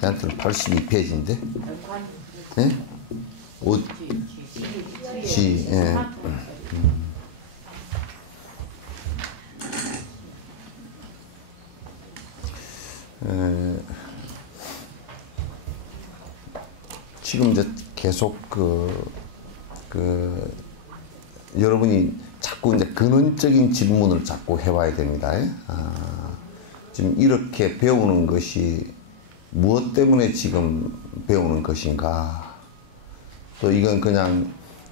나한테는 82페이지인데? 예? G, 예. 지금 이제 계속 여러분이 자꾸 이제 근원적인 질문을 자꾸 해봐야 됩니다. 지금 이렇게 배우는 것이 무엇 때문에 지금 배우는 것인가? 또 이건 그냥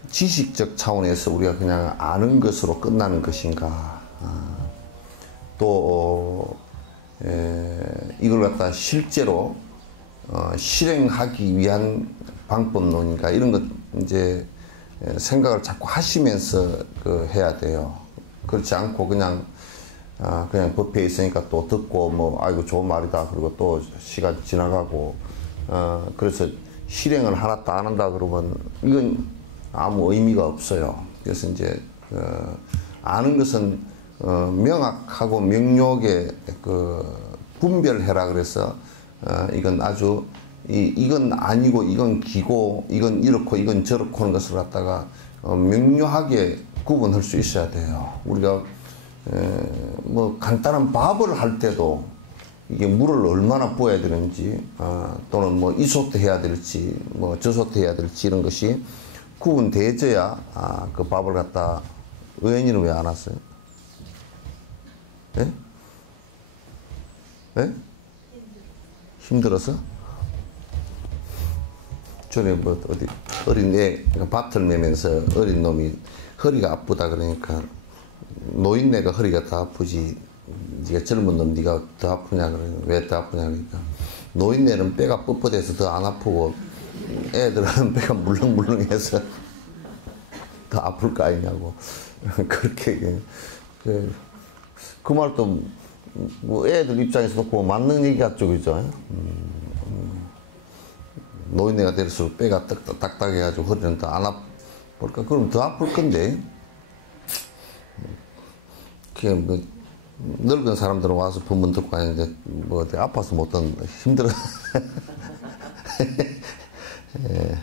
지식적 차원에서 우리가 그냥 아는 것으로 끝나는 것인가? 또 이걸 갖다 실제로 실행하기 위한 방법론인가 이런 것 이제 생각을 자꾸 하시면서 해야 돼요. 그렇지 않고 그냥 법회에 있으니까 또 듣고 뭐 아이고 좋은 말이다 그리고 또 시간 지나가고 그래서 실행을 하나도 안 한다 그러면 이건 아무 의미가 없어요. 그래서 이제 아는 것은 명확하고 명료하게 분별해라 그래서 이건 아주 이건 아니고 이건 기고 이건 이렇고 이건 저렇고 하는 것을 갖다가 명료하게 구분할 수 있어야 돼요. 우리가 뭐 간단한 밥을 할 때도 이게 물을 얼마나 부어야 되는지 또는 뭐 이소트 해야 될지 뭐 저소트 해야 될지 이런 것이 구분되어져야 그 밥을 갖다 의원님은 왜 안 왔어요? 예? 예? 힘들어서? 전에 뭐 어디 어린 애 밭을 매면서 어린 놈이 허리가 아프다 그러니까 노인네가 허리가 더 아프지 네가 젊은 놈 네가 더 아프냐 그래 왜 더 아프냐 그러니까 노인네는 뼈가 뻣뻣해서 더 안 아프고 애들은 뼈가 물렁물렁해서 더 아플 거 아니냐고 그렇게 그 말도 뭐 애들 입장에서 놓고 맞는 얘기 같죠 그죠? 노인네가 될수록 뼈가 딱딱해가지고 허리는 더 안 아플까? 그럼 더 아플 건데. 그냥 뭐 늙은 사람들은 와서 본문 듣고 하는데 뭐 어디 아파서 못 듣는 힘들어. 예.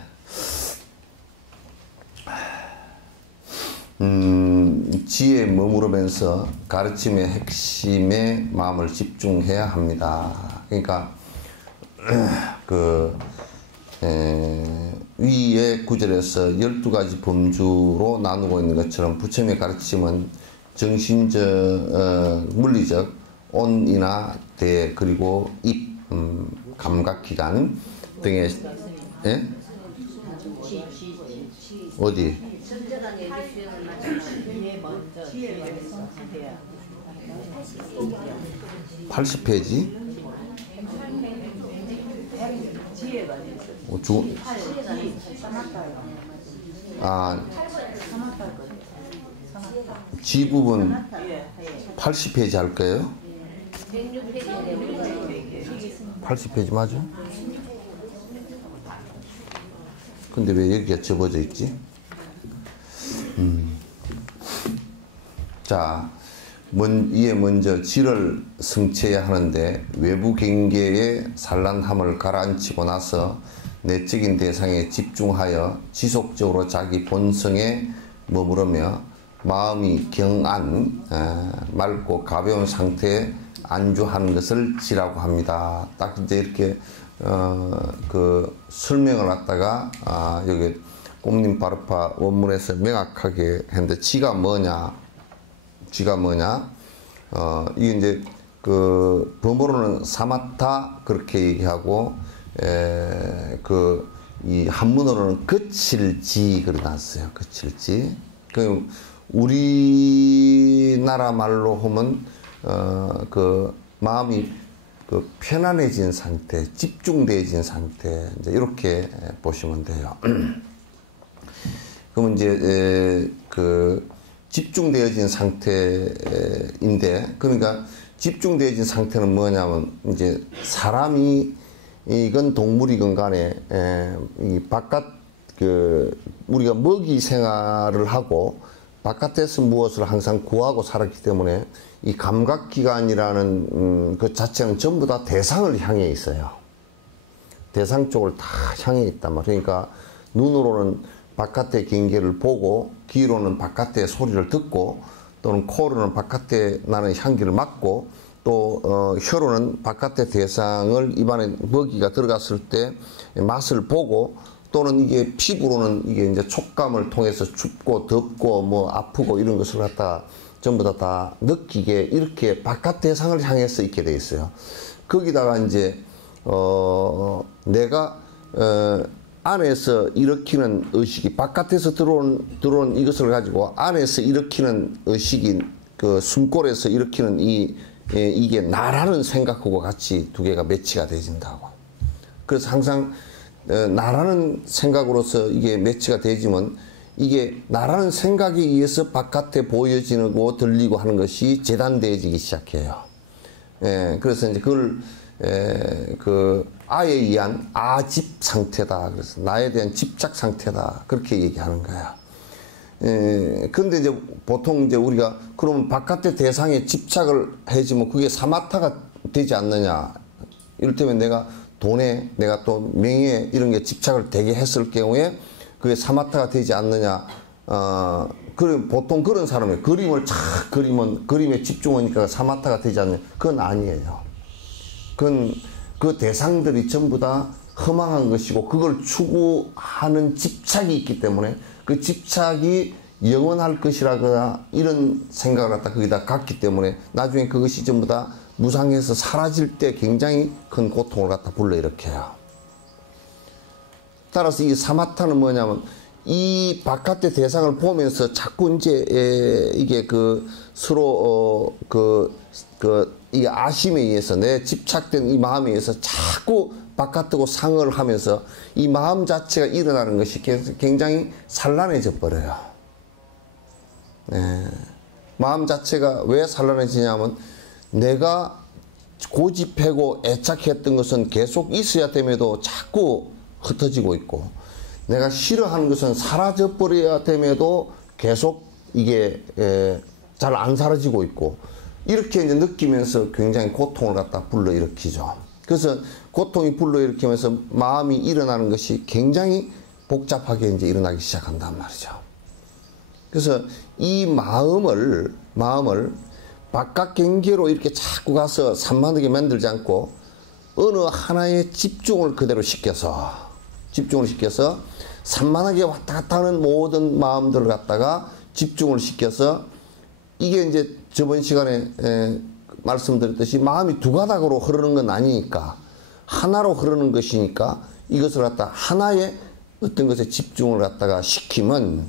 지혜에 머무르면서 가르침의 핵심에 마음을 집중해야 합니다. 그러니까 위의 구절에서 12가지 범주로 나누고 있는 것처럼 부처님의 가르침은 정신적, 물리적, 온이나 대, 그리고 입, 감각기관 등의, 예? 어디? 80페이지? G 부분 80페이지 할 거예요? 80페이지 맞아? 근데 왜 여기가 접어져 있지? 자, 이에 먼저 지를 성취해야 하는데 외부 경계의 산란함을 가라앉히고 나서 내적인 대상에 집중하여 지속적으로 자기 본성에 머무르며 마음이 경안, 맑고 가벼운 상태에 안주하는 것을 지라고 합니다. 딱 이제 이렇게 설명을 갖다가 여기 꼼님 바르파 원문에서 명확하게 했는데 지가 뭐냐? 이게 이제 범어로는 사마타 그렇게 얘기하고 이 한문어로는 거칠지 그래 놨어요. 거칠지. 우리나라 말로 하면 마음이 편안해진 상태, 집중되어진 상태 이제 이렇게 보시면 돼요. 그러면 이제 집중되어진 상태인데 그러니까 집중되어진 상태는 뭐냐면 이제 사람이 이건 동물이건 간에 이 바깥 우리가 먹이 생활을 하고 바깥에서 무엇을 항상 구하고 살았기 때문에 이 감각기관이라는 그 자체는 전부 다 대상을 향해 있어요. 대상 쪽을 다 향해 있단 말이에요. 그러니까 눈으로는 바깥의 경계를 보고, 귀로는 바깥의 소리를 듣고, 또는 코로는 바깥에 나는 향기를 맡고, 또 혀로는 바깥의 대상을 입안에 먹이가 들어갔을 때 맛을 보고, 또는 이게 피부로는 이게 이제 촉감을 통해서 춥고 덥고 뭐 아프고 이런 것을 갖다가 전부 다 느끼게 이렇게 바깥 대상을 향해서 있게 돼 있어요. 거기다가 이제 내가 안에서 일으키는 의식이 바깥에서 들어온 이것을 가지고 안에서 일으키는 의식이 그 숨골에서 일으키는 이게 나라는 생각하고 같이 두 개가 매치가 되진다고. 그래서 항상 나라는 생각으로서 이게 매치가 되지만 이게 나라는 생각에 의해서 바깥에 보여지고 들리고 하는 것이 재단되어지기 시작해요. 그래서 이제 그걸 그 아에 의한 아집 상태다. 그래서 나에 대한 집착 상태다. 그렇게 얘기하는 거야. 근데 이제 보통 이제 우리가 그러면 바깥의 대상에 집착을 해지면 그게 사마타가 되지 않느냐. 이를테면 내가 돈에, 내가 또 명예에 이런 게 집착을 되게 했을 경우에 그게 사마타가 되지 않느냐. 보통 그런 사람이 그림을 착 그리면 그림에 집중하니까 사마타가 되지 않느냐. 그건 아니에요. 그건 그 대상들이 전부 다 허망한 것이고 그걸 추구하는 집착이 있기 때문에 그 집착이 영원할 것이라거나 이런 생각을 갖다 거기다 갖기 때문에 나중에 그것이 전부 다 무상해서 사라질 때 굉장히 큰 고통을 갖다 불러일으켜요. 따라서 이 사마타는 뭐냐면 이 바깥의 대상을 보면서 자꾸 이제 이게 그 서로 이 아심에 의해서 내 집착된 이 마음에 의해서 자꾸 바깥하고 상을 하면서 이 마음 자체가 일어나는 것이 굉장히 산란해져 버려요. 마음 자체가 왜 산란해지냐면 내가 고집하고 애착했던 것은 계속 있어야 됨에도 자꾸 흩어지고 있고 내가 싫어하는 것은 사라져 버려야 됨에도 계속 이게 잘 안 사라지고 있고 이렇게 이제 느끼면서 굉장히 고통을 갖다 불러일으키죠. 그래서 고통이 불러일으키면서 마음이 일어나는 것이 굉장히 복잡하게 이제 일어나기 시작한단 말이죠. 그래서 이 마음을 바깥 경계로 이렇게 자꾸 가서 산만하게 만들지 않고 어느 하나에 집중을 그대로 시켜서 산만하게 왔다 갔다 하는 모든 마음들을 갖다가 집중을 시켜서 이게 이제 저번 시간에 말씀드렸듯이 마음이 두 가닥으로 흐르는 건 아니니까 하나로 흐르는 것이니까 이것을 갖다 하나의 어떤 것에 집중을 갖다가 시키면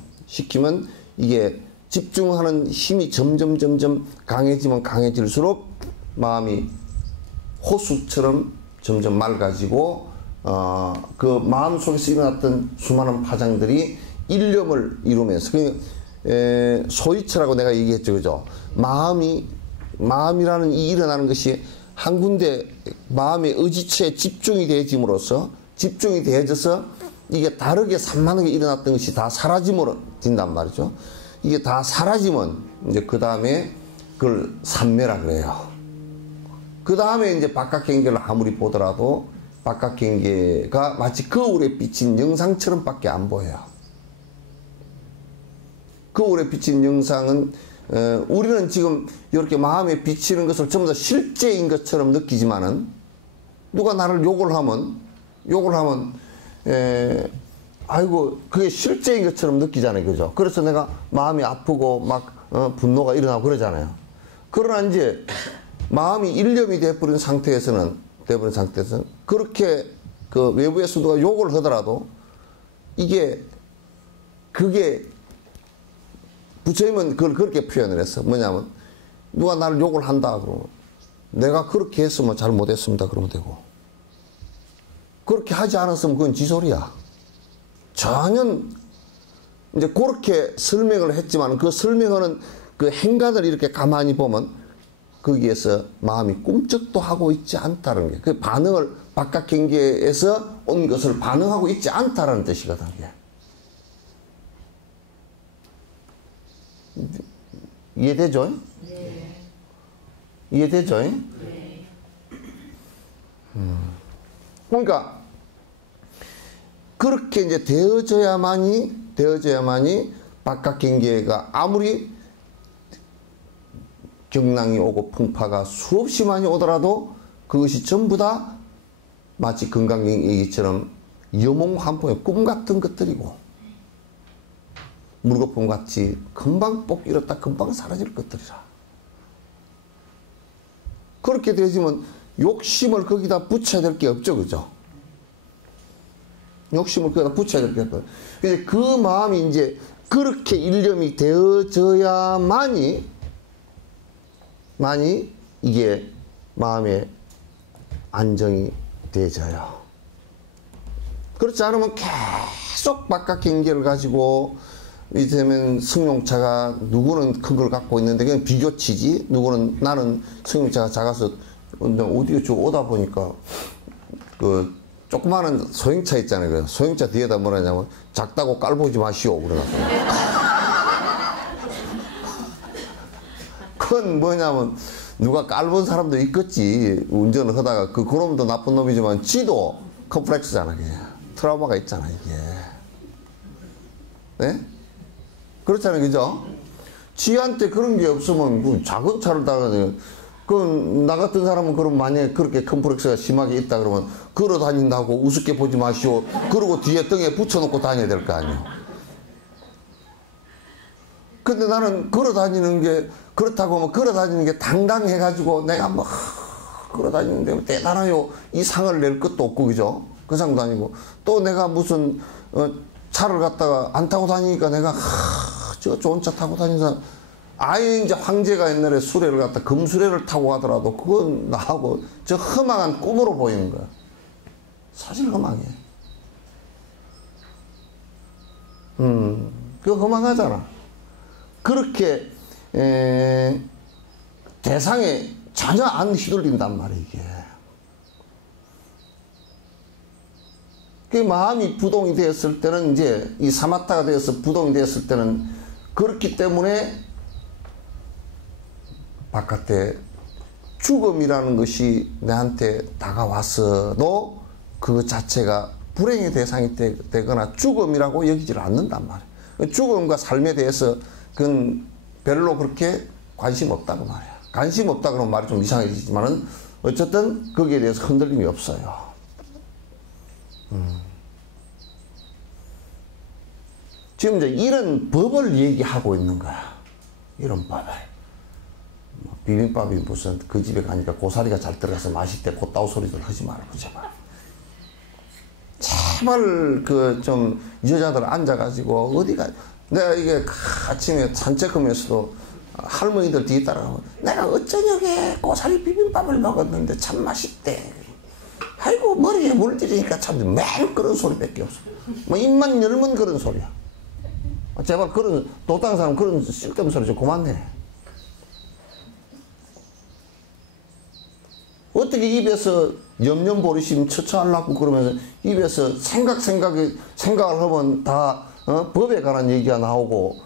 이게 집중하는 힘이 점점 강해지면 강해질수록 마음이 호수처럼 점점 맑아지고 그 마음 속에서 일어났던 수많은 파장들이 일념을 이루면서 소이처라고 내가 얘기했죠, 그죠? 마음이라는 이 일어나는 것이 한 군데 마음의 의지처에 집중이 되어짐으로써 집중이 되어져서 이게 다르게 산만하게 일어났던 것이 다 사라짐으로 된단 말이죠. 이게 다 사라지면 이제 그 다음에 그걸 삼매라 그래요. 그 다음에 이제 바깥 경계를 아무리 보더라도 바깥 경계가 마치 거울에 비친 영상처럼 밖에 안 보여요. 거울에 비친 영상은 우리는 지금 이렇게 마음에 비치는 것을 전부 다 실제인 것처럼 느끼지만은 누가 나를 욕을 하면 아이고 그게 실제인 것처럼 느끼잖아요, 그죠? 그래서 내가 마음이 아프고 막 분노가 일어나고 그러잖아요. 그러나 이제 마음이 일념이 돼버린 상태에서는 그렇게 그 외부에서 누가 욕을 하더라도 그게 부처님은 그걸 그렇게 표현을 했어. 뭐냐면 누가 나를 욕을 한다 그러면 내가 그렇게 했으면 잘못했습니다 그러면 되고 그렇게 하지 않았으면 그건 지소리야. 전혀 이제 그렇게 설명을 했지만 그 설명하는 그 행간을 이렇게 가만히 보면 거기에서 마음이 꿈쩍도 하고 있지 않다는 게 그 반응을 바깥 경계에서 온 것을 반응하고 있지 않다라는 뜻이거든. 이해되죠? 네. 이해되죠? 네. 그러니까 그렇게 이제 되어져야만이 바깥 경계가 아무리 경랑이 오고 풍파가 수없이 많이 오더라도 그것이 전부 다 마치 건강경 얘기처럼 여몽환포의 꿈 같은 것들이고 물거품같이 금방 뽑기 잃었다 금방 사라질 것들이라. 그렇게 되지면 욕심을 거기다 붙여야 될 게 없죠, 그죠? 욕심을 거기다 붙여야 될 게 없어요. 근데 그 마음이 이제 그렇게 일념이 되어져야만이 이게 마음의 안정이 되져요. 그렇지 않으면 계속 바깥 경계를 가지고 이제면 승용차가 누구는 큰 걸 갖고 있는데 그냥 비교치지, 누구는 나는 승용차가 작아서 어디에 쭉 오다 보니까 그 조그마한 소형차 있잖아요. 소형차 뒤에다 뭐라 하냐면 작다고 깔보지 마시오 그래가지고 그건 뭐냐면 누가 깔본 사람도 있겠지. 운전을 하다가 그 놈도 나쁜 놈이지만 지도 컴플렉스잖아. 그냥 트라우마가 있잖아 이게. 네? 그렇잖아요, 그죠? 지한테 그런 게 없으면 그 작은 차를 타고 나 같은 사람은 그럼 만약에 그렇게 컴플렉스가 심하게 있다 그러면 걸어 다닌다고 우습게 보지 마시오. 그러고 뒤에 등에 붙여놓고 다녀야 될 거 아니에요. 근데 나는 걸어 다니는 게 그렇다고 하면 걸어 다니는 게 당당해가지고 내가 뭐 걸어 다니는데 대단해요 이 상을 낼 것도 없고, 그죠? 그 상도 아니고 또 내가 무슨 차를 갖다가 안 타고 다니니까 내가 저 좋은 차 타고 다니는 사람, 아예 이제 황제가 옛날에 수레를 갖다 금수레를 타고 가더라도 그건 나하고 저 허망한 꿈으로 보이는 거야. 사실 허망해. 그거 허망하잖아. 그렇게 대상에 전혀 안 휘둘린단 말이야 이게. 그 마음이 부동이 되었을 때는 이제 이 사마타가 되어서 부동이 되었을 때는 그렇기 때문에 바깥에 죽음이라는 것이 내한테 다가왔어도 그 자체가 불행의 대상이 되거나 죽음이라고 여기질 않는단 말이야. 죽음과 삶에 대해서 그건 별로 그렇게 관심 없다고 말이야. 관심 없다 그러면 말이 좀 이상해지지만은 어쨌든 거기에 대해서 흔들림이 없어요. 지금 이제 이런 법을 얘기하고 있는 거야. 이런 법을. 비빔밥이 무슨 그 집에 가니까 고사리가 잘 들어가서 맛있대. 그따위 소리들 하지 말고 제발. 제발 그 좀 여자들 앉아가지고 어디가 내가 이게 아침에 산책하면서도 할머니들 뒤에 따라가면 내가 어쩌냐게 고사리 비빔밥을 먹었는데 참 맛있대. 아이고 머리에 물들이니까 참 매일 그런 소리밖에 없어. 뭐 입만 열면 그런 소리야. 제발 그런 도당 사람 그런 쓸데없는 소리 좀 그만해. 어떻게 입에서 염려버리심 처처하려고 그러면서 입에서 생각을 하면 다 법에 관한 얘기가 나오고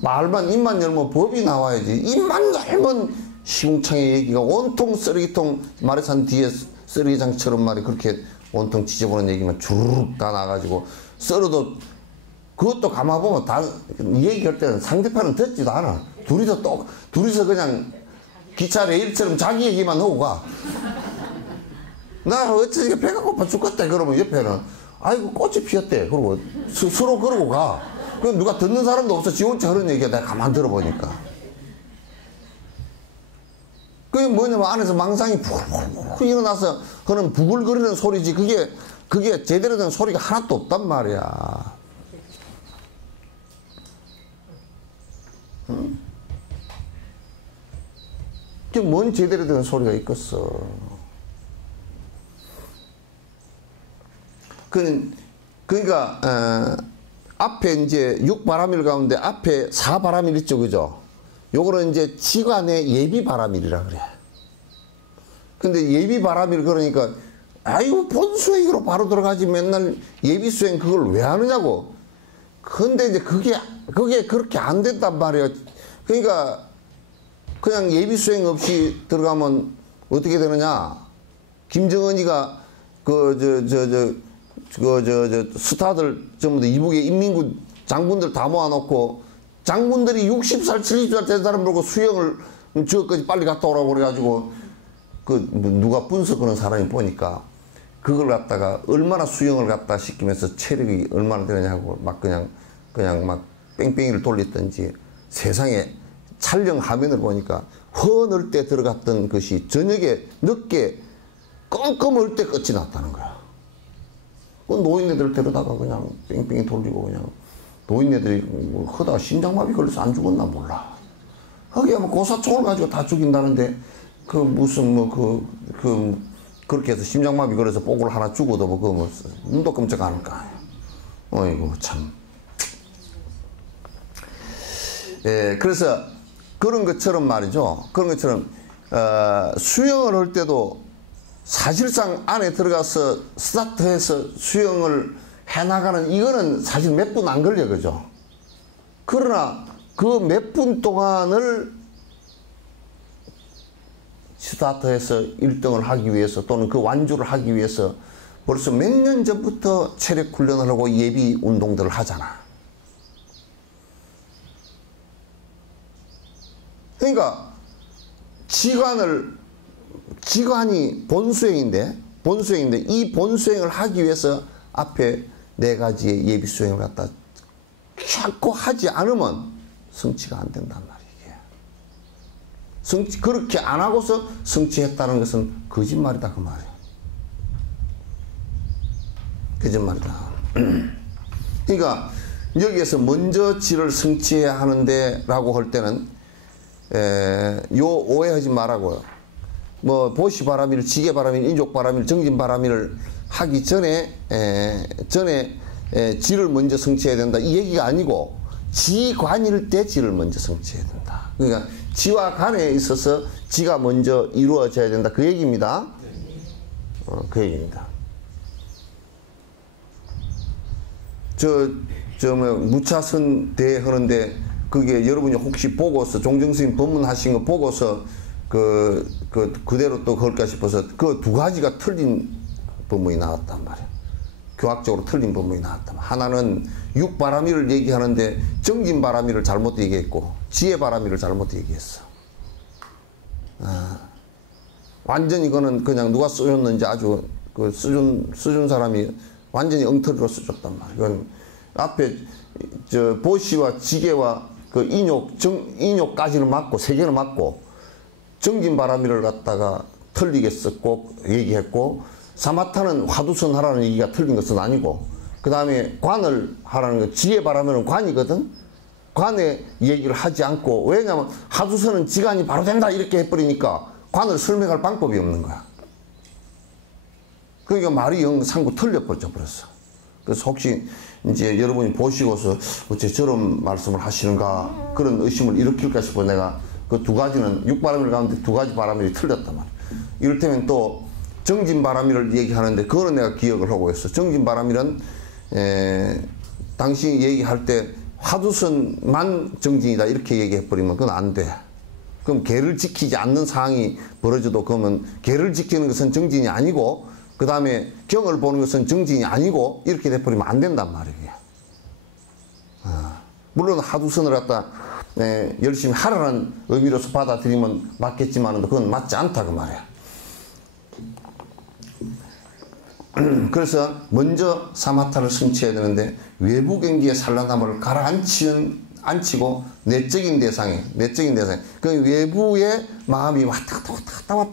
말만 입만 열면 법이 나와야지. 입만 열면 시궁창의 얘기가 온통 쓰레기통 마레산 뒤에 쓰레기장처럼 말이 그렇게 온통 지저분한 얘기만 주르륵 다 나가지고 썰어도 그것도 가만보면 다 얘기할 때는 상대편은 듣지도 않아. 둘이서 그냥 기차 레일처럼 자기 얘기만 하고 가. 나 어쩌지 배가 고파 죽겠다 그러면 옆에는 아이고 꽃이 피었대 그러고 서로 그러고 가. 그럼 누가 듣는 사람도 없어. 지 혼자 그런 얘기야. 내가 가만 들어보니까 그게 뭐냐면 안에서 망상이 푹 일어나서 그런 부글거리는 소리지 그게 제대로 된 소리가 하나도 없단 말이야. 응? 그게 뭔 제대로 된 소리가 있겠어. 그러니까 앞에 이제 6바람일 가운데 앞에 4바람일 있죠, 그죠? 요거는 이제 지관의 예비바람일이라 그래. 근데 예비바람일 그러니까 아이고 본수행으로 바로 들어가지 맨날 예비수행 그걸 왜 하느냐고. 근데 이제 그게 그렇게 안 된단 말이에요. 그러니까 그냥 예비수행 없이 들어가면 어떻게 되느냐. 김정은이가 스타들 전부 다 이북의 인민군 장군들 다 모아놓고 장군들이 60살, 70살 된 사람 보고 수영을 저까지 빨리 갔다 오라고 그래가지고 누가 분석하는 사람이 보니까 그걸 갖다가 얼마나 수영을 갖다 시키면서 체력이 얼마나 되느냐고 막 그냥 막 뺑뺑이를 돌렸던지 세상에 촬영 화면을 보니까 허늘 때 들어갔던 것이 저녁에 늦게 껌껌할 때 끝이 났다는 거야. 그 노인네들 데려다가 그냥 뺑뺑이 돌리고 그냥 노인네들이 하다가 심장마비 걸려서 안 죽었나 몰라. 거기에 뭐 고사총을 가지고 다 죽인다는데 그 무슨 그렇게 해서 심장마비 걸려서 뽀글 하나 죽어도 뭐 그거 뭐 눈도 끔찍 안 할까. 어이구 참. 예, 그래서 그런 것처럼 말이죠. 그런 것처럼 수영을 할 때도 사실상 안에 들어가서 스타트해서 수영을 해나가는 이거는 사실 몇 분 안 걸려 그죠. 그러나 그 몇 분 동안을 스타트해서 1등을 하기 위해서 또는 그 완주를 하기 위해서 벌써 몇 년 전부터 체력 훈련을 하고 예비 운동들을 하잖아. 그러니까 지관이 본수행인데 이 본수행을 하기 위해서 앞에 4가지의 예비 수행을 갖다 자꾸 하지 않으면 성취가 안 된단 말이에요. 그렇게 안 하고서 성취했다는 것은 거짓말이다 그 말이에요. 거짓말이다. 그러니까 여기에서 먼저 질을 성취해야 하는데 라고 할 때는 요 오해하지 말라고요. 뭐 보시바라밀, 지게바라밀, 인족바라밀, 정진바라밀을 하기 전에 질을 먼저 성취해야 된다 이 얘기가 아니고 지관일 때 질을 먼저 성취해야 된다. 그러니까 지와 관에 있어서 지가 먼저 이루어져야 된다 그 얘기입니다. 그 얘기입니다. 뭐 무차선 대회 하는데 그게 여러분이 혹시 보고서 종정스님 법문하신 거 보고서 그대로 또 그럴까 싶어서 그 2가지가 틀린 법문이 나왔단 말이야. 교학적으로 틀린 법문이 나왔단 말이야. 하나는 육바라밀을 얘기하는데 정진바라밀을 잘못 얘기했고 지혜바라밀을 잘못 얘기했어. 완전히 이거는 그냥 누가 써줬는지 아주 써준 사람이 완전히 엉터리로 써줬단 말이야. 이건 앞에 보시와 지게와 그 인욕까지는 맞고 3개는 맞고 정진바라밀을 갖다가 틀리게 썼고 얘기했고 사마타는 화두선 하라는 얘기가 틀린 것은 아니고 그 다음에 관을 하라는 거 지혜바라밀은 관이거든. 관의 얘기를 하지 않고 왜냐하면 화두선은 지간이 바로 된다 이렇게 해버리니까 관을 설명할 방법이 없는 거야. 그러니까 말이 상구 틀려버렸어. 그래서 혹시 이제 여러분이 보시고서 어째 저런 말씀을 하시는가 그런 의심을 일으킬까 싶어 내가 그 2가지는 육바라밀 가운데 2가지 바라밀이 틀렸단 말이야. 이를테면 또 정진바라밀을 얘기하는데 그거는 내가 기억을 하고 있어. 정진바라밀은 당시 얘기할 때 화두선만 정진이다 이렇게 얘기해버리면 그건 안 돼. 그럼 계를 지키지 않는 상황이 벌어져도 그러면 계를 지키는 것은 정진이 아니고 그 다음에 경을 보는 것은 정진이 아니고 이렇게 돼버리면 안 된단 말이에요. 물론 하두선을 갖다 열심히 하라는 의미로서 받아들이면 맞겠지만 그건 맞지 않다 그 말이야. 그래서 먼저 사마타를 성취해야 되는데 외부 경기의 산란함을 가라앉히고 내적인 대상에 그 외부의 마음이 왔다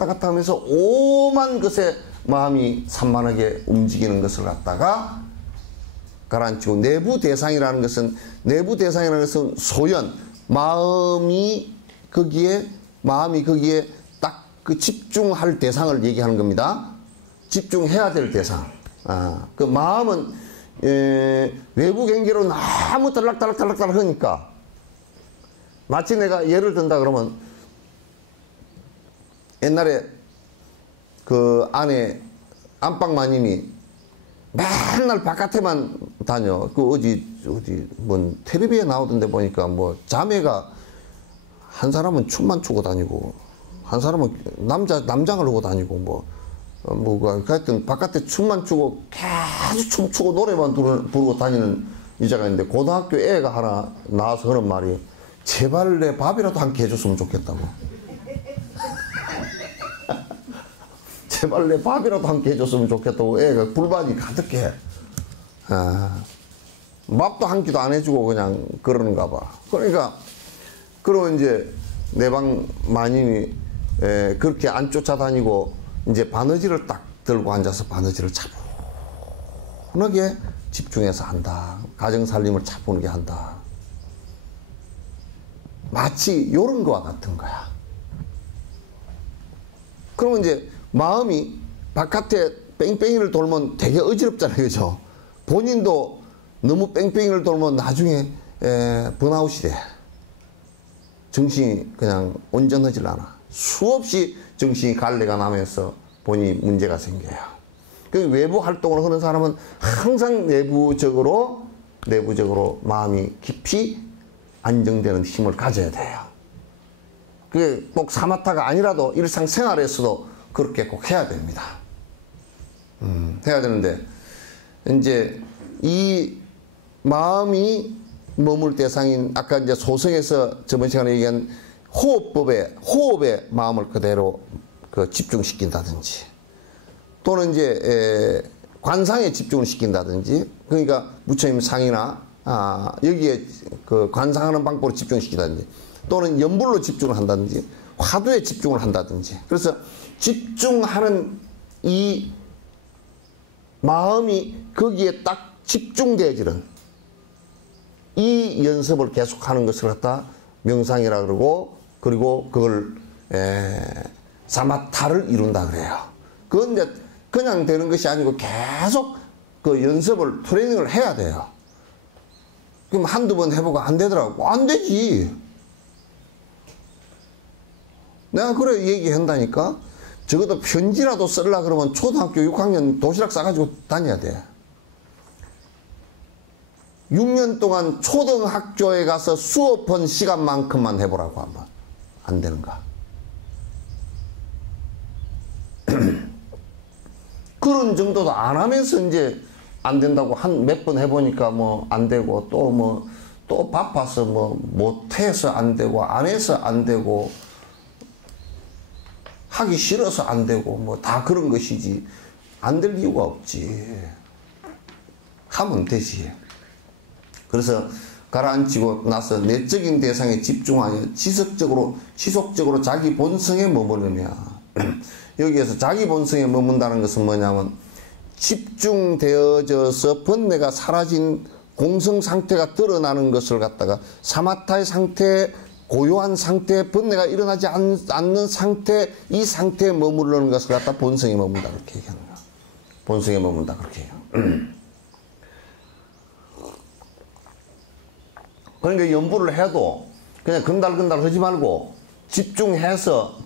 갔다 하면서 오만 것에 마음이 산만하게 움직이는 것을 갖다가 가라앉히고 내부 대상이라는 것은 소연 마음이 거기에 딱 그 집중할 대상을 얘기하는 겁니다. 집중해야 될 대상. 그 마음은 외부 경계로 너무 달락달락 하니까 마치 내가 예를 든다 그러면 옛날에 그 안에 안방마님이 맨날 바깥에만 다녀. 그 뭔 텔레비에 나오던데 보니까 뭐 자매가 한 사람은 춤만 추고 다니고 한 사람은 남장을 하고 다니고 뭐 하여튼 바깥에 춤만 추고 계속 춤추고 노래만 부르고 다니는 여자가 있는데 고등학교 애가 하나 나와서 하는 말이 제발 내 밥이라도 한 끼 해줬으면 좋겠다고. 제발 내 밥이라도 한 끼 해줬으면 좋겠다고 애가 불만이 가득해. 밥도 한 끼도 안 해주고 그냥 그러는가 봐. 그러니까 그러고 이제 내 방 마님이 그렇게 안 쫓아다니고 이제 바느질을 딱 들고 앉아서 바느질을 차분하게 집중해서 한다. 가정 살림을 차분하게 한다. 마치 요런 거와 같은 거야. 그러면 이제 마음이 바깥에 뺑뺑이를 돌면 되게 어지럽잖아요. 그죠? 본인도 너무 뺑뺑이를 돌면 나중에 번아웃이 돼. 정신이 그냥 온전하질 않아. 수없이 정신이 갈래가 나면서 본인이 문제가 생겨요. 그 외부 활동을 하는 사람은 항상 내부적으로 마음이 깊이 안정되는 힘을 가져야 돼요. 그게 꼭 사마타가 아니라도 일상생활에서도 그렇게 꼭 해야 됩니다. 해야 되는데 이제 이 마음이 머물 대상인 아까 이제 소성에서 저번 시간에 얘기한 호흡에 마음을 그대로 집중시킨다든지 또는 이제 관상에 집중을 시킨다든지 그러니까 부처님 상이나 여기에 그 관상하는 방법으로 집중시킨다든지 또는 연불로 집중을 한다든지 화두에 집중을 한다든지 그래서 집중하는 이 마음이 거기에 딱 집중되어지는 이 연습을 계속하는 것을 갖다 명상이라 그러고 그리고 그걸 사마타를 이룬다 그래요. 그건 이제 그냥 되는 것이 아니고 계속 그 연습을 트레이닝을 해야 돼요. 그럼 한두 번 해보고 안 되더라고. 안 되지. 내가 그래 얘기한다니까. 적어도 편지라도 쓰려고 그러면 초등학교 6학년 도시락 싸가지고 다녀야 돼. 6년 동안 초등학교에 가서 수업한 시간만큼만 해보라고 하면 안 되는가? 그런 정도도 안 하면서 이제 안 된다고 한 몇 번 해보니까 뭐 안 되고 또 바빠서 뭐 못해서 안 되고 안 해서 안 되고 하기 싫어서 안 되고 뭐 다 그런 것이지 안 될 이유가 없지. 하면 되지. 그래서 가라앉히고 나서 내적인 대상에 집중하여 지속적으로 자기 본성에 머무르며 여기에서 자기 본성에 머문다는 것은 뭐냐면 집중되어져서 번뇌가 사라진 공성 상태가 드러나는 것을 갖다가 사마타의 상태, 고요한 상태, 번뇌가 일어나지 않는 상태, 이 상태에 머무르는 것을 갖다 본성에 머문다 그렇게 얘기하는 거야. 본성에 머문다 그렇게 해요. 그러니까 연부를 해도 그냥 건달건달 하지 말고 집중해서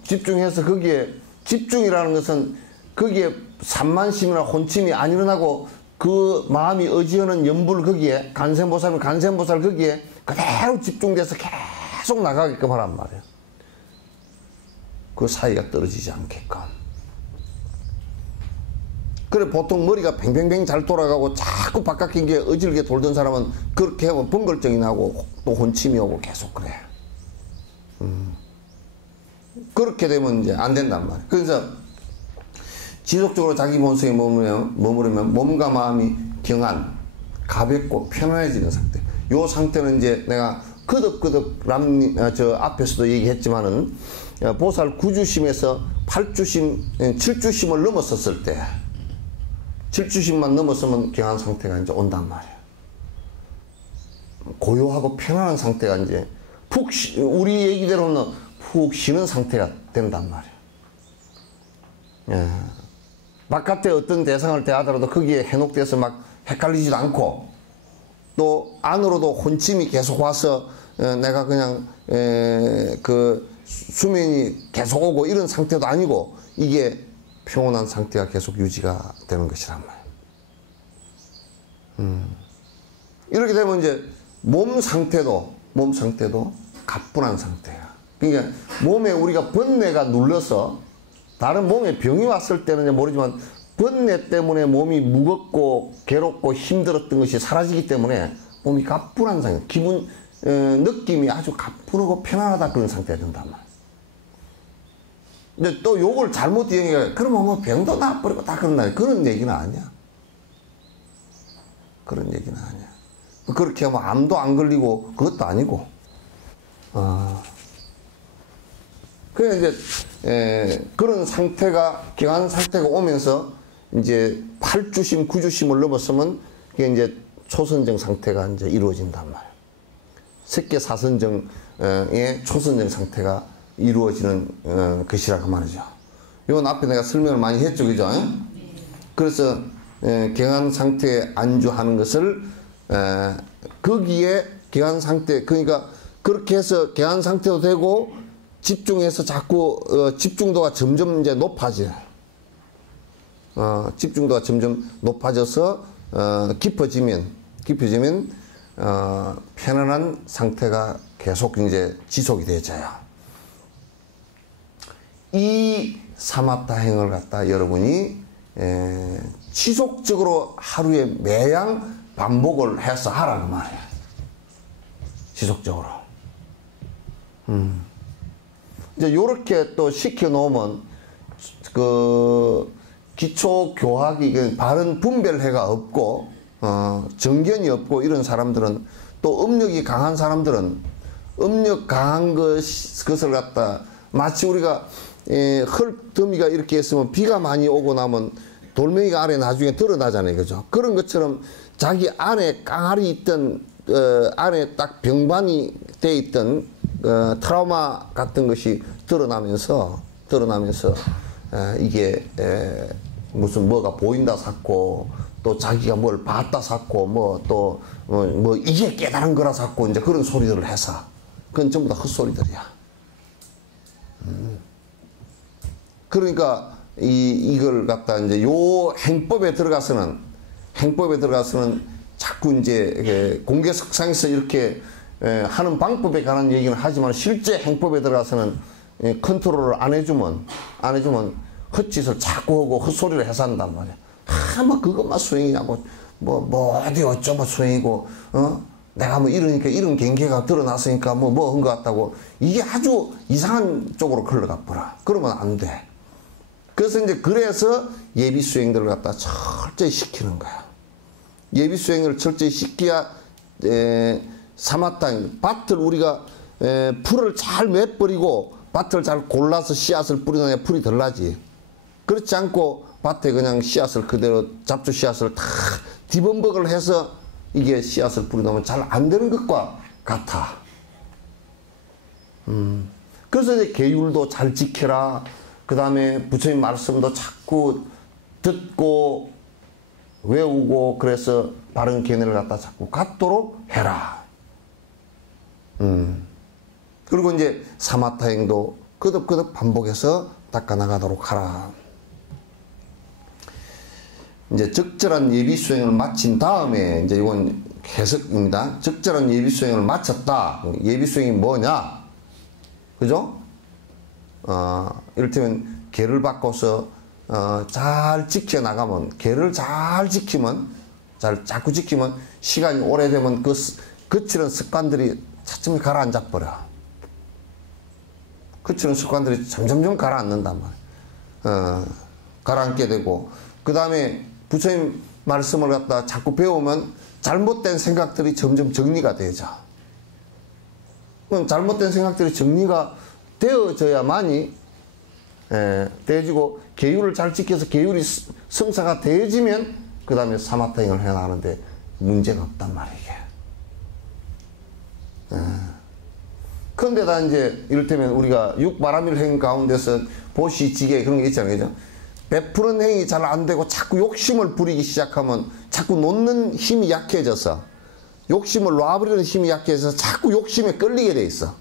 거기에 집중이라는 것은 거기에 산만심이나 혼침이 안 일어나고 그 마음이 의지하는 연불 거기에 간센보살이면 간센보살 거기에 그대로 집중돼서 계속 나가게끔 하란 말이에요. 그 사이가 떨어지지 않게끔. 그래 보통 머리가 뱅뱅뱅 잘 돌아가고 자꾸 바깥인 게 어질게 돌던 사람은 그렇게 하면 번걸증이 나고 또 혼침이 오고 계속 그래. 그렇게 되면 이제 안 된단 말이에요. 그래서 지속적으로 자기 본성에 머무르면 몸과 마음이 경한, 가볍고 편안해지는 상태. 요 상태는 이제 내가 거듭 저 앞에서도 얘기했지만은 보살 9주심에서 8주심, 7주심을 넘었었을 때 7주심만 넘었으면 경한 상태가 이제 온단 말이에요. 고요하고 편안한 상태가 이제 우리 얘기대로는 푹 쉬는 상태가 된단 말이에요. 예. 바깥에 어떤 대상을 대하더라도 거기에 해독돼서 막 헷갈리지도 않고 또 안으로도 혼침이 계속 와서 내가 그냥 그 수면이 계속 오고 이런 상태도 아니고 이게 평온한 상태가 계속 유지가 되는 것이란 말이에요. 이렇게 되면 이제 몸 상태도 가뿐한 상태야. 그러니까 몸에 우리가 번뇌가 눌러서 다른 몸에 병이 왔을 때는 모르지만 번뇌 때문에 몸이 무겁고 괴롭고 힘들었던 것이 사라지기 때문에 몸이 가뿐한 상태, 기분, 느낌이 아주 가뿐하고 편안하다 그런 상태가 된단 말이야. 근데 또 요걸 잘못 이해해. 그러면 뭐 병도 나버리고 다 그런다. 그런 얘기는 아니야. 그런 얘기는 아니야. 그렇게 하면 암도 안 걸리고 그것도 아니고. 그래 이제 그런 상태가 기관 상태가 오면서 이제 8주심, 9주심을 넘었으면 그게 이제 초선정 상태가 이제 이루어진단 말이야. 색계 사선정의 초선정 상태가 이루어지는 것이라고 말이죠. 이건 앞에 내가 설명을 많이 했죠, 그죠? 그래서 경한 상태에 안주하는 것을 거기에 경한 상태, 그러니까 그렇게 해서 경한 상태도 되고 집중해서 자꾸 집중도가 점점 이제 높아져. 집중도가 점점 높아져서 깊어지면 편안한 상태가 계속 이제 지속이 되져요. 이 사마타행을 갖다 여러분이 지속적으로 하루에 매양 반복을 해서 하라는 말이야. 지속적으로. 이제 요렇게 또 시켜 놓으면 그 기초 교학이 바른 분별해가 없고 정견이 없고 이런 사람들은 또 음력이 강한 사람들은 음력 강한 것을 갖다 마치 우리가 흙더미가 이렇게 있으면 비가 많이 오고 나면 돌멩이가 안에 나중에 드러나잖아요. 그죠? 그런 것처럼 자기 안에 깡알이 있던 안에 딱 병반이 돼 있던 트라우마 같은 것이 드러나면서 이게 무슨 뭐가 보인다 샀고 또 자기가 뭘 봤다 샀고 뭐 이게 깨달은 거라 샀고 이제 그런 소리들을 해서 그건 전부 다 헛소리들이야. 그러니까 이걸 갖다 이제 요 행법에 들어가서는 자꾸 이제 공개석상에서 이렇게 하는 방법에 관한 얘기는 하지만 실제 행법에 들어가서는 컨트롤을 안 해주면 헛짓을 자꾸 하고 헛소리를 해서 한단 말이야. 뭐 그것만 수행이냐고 뭐 어디 어쩌고 수행이고 내가 뭐 이러니까 이런 경계가 드러났으니까 뭐 한 것 같다고 이게 아주 이상한 쪽으로 흘러가 버려. 그러면 안 돼. 그래서 예비 수행들을 갖다 철저히 시키는 거야. 예비 수행을 철저히 시켜야 사마땅 밭을 우리가 풀을 잘 맺버리고 밭을 잘 골라서 씨앗을 뿌리느냐 풀이 덜 나지. 그렇지 않고 밭에 그냥 씨앗을 그대로 잡초 씨앗을 다 뒤범벅을 해서 이게 씨앗을 뿌리놓으면 잘 안 되는 것과 같아. 그래서 이제 계율도 잘 지켜라. 그 다음에 부처님 말씀도 자꾸 듣고 외우고 그래서 바른 견해를 갖다 자꾸 갖도록 해라. 그리고 이제 사마타행도 끄덕끄덕 반복해서 닦아나가도록 하라. 이제 적절한 예비 수행을 마친 다음에 이제 이건 해석입니다. 적절한 예비 수행을 마쳤다. 예비 수행이 뭐냐? 그죠? 이를테면 계를 바꿔서 잘 지켜나가면 계를 잘 지키면 자꾸 지키면 시간이 오래되면 그 거칠은 습관들이 차츰 가라앉아 버려. 거칠은 습관들이 점점점 가라앉는단 말이야. 가라앉게 되고 그 다음에 부처님 말씀을 갖다 자꾸 배우면 잘못된 생각들이 점점 정리가 되죠. 그럼 잘못된 생각들이 정리가 되어져야만이 되어지고 계율을 잘 지켜서 계율이 성사가 되어지면 그 다음에 사마타행을 해나가는데 문제가 없단 말이에요. 그런데다 이제 이를테면 우리가 육바라밀 행 가운데서 보시, 지게 그런 게 있잖아요. 그죠? 베푸는 행위 잘 안 되고 자꾸 욕심을 부리기 시작하면 자꾸 놓는 힘이 약해져서 욕심을 놔버리는 힘이 약해져서 자꾸 욕심에 끌리게 돼 있어.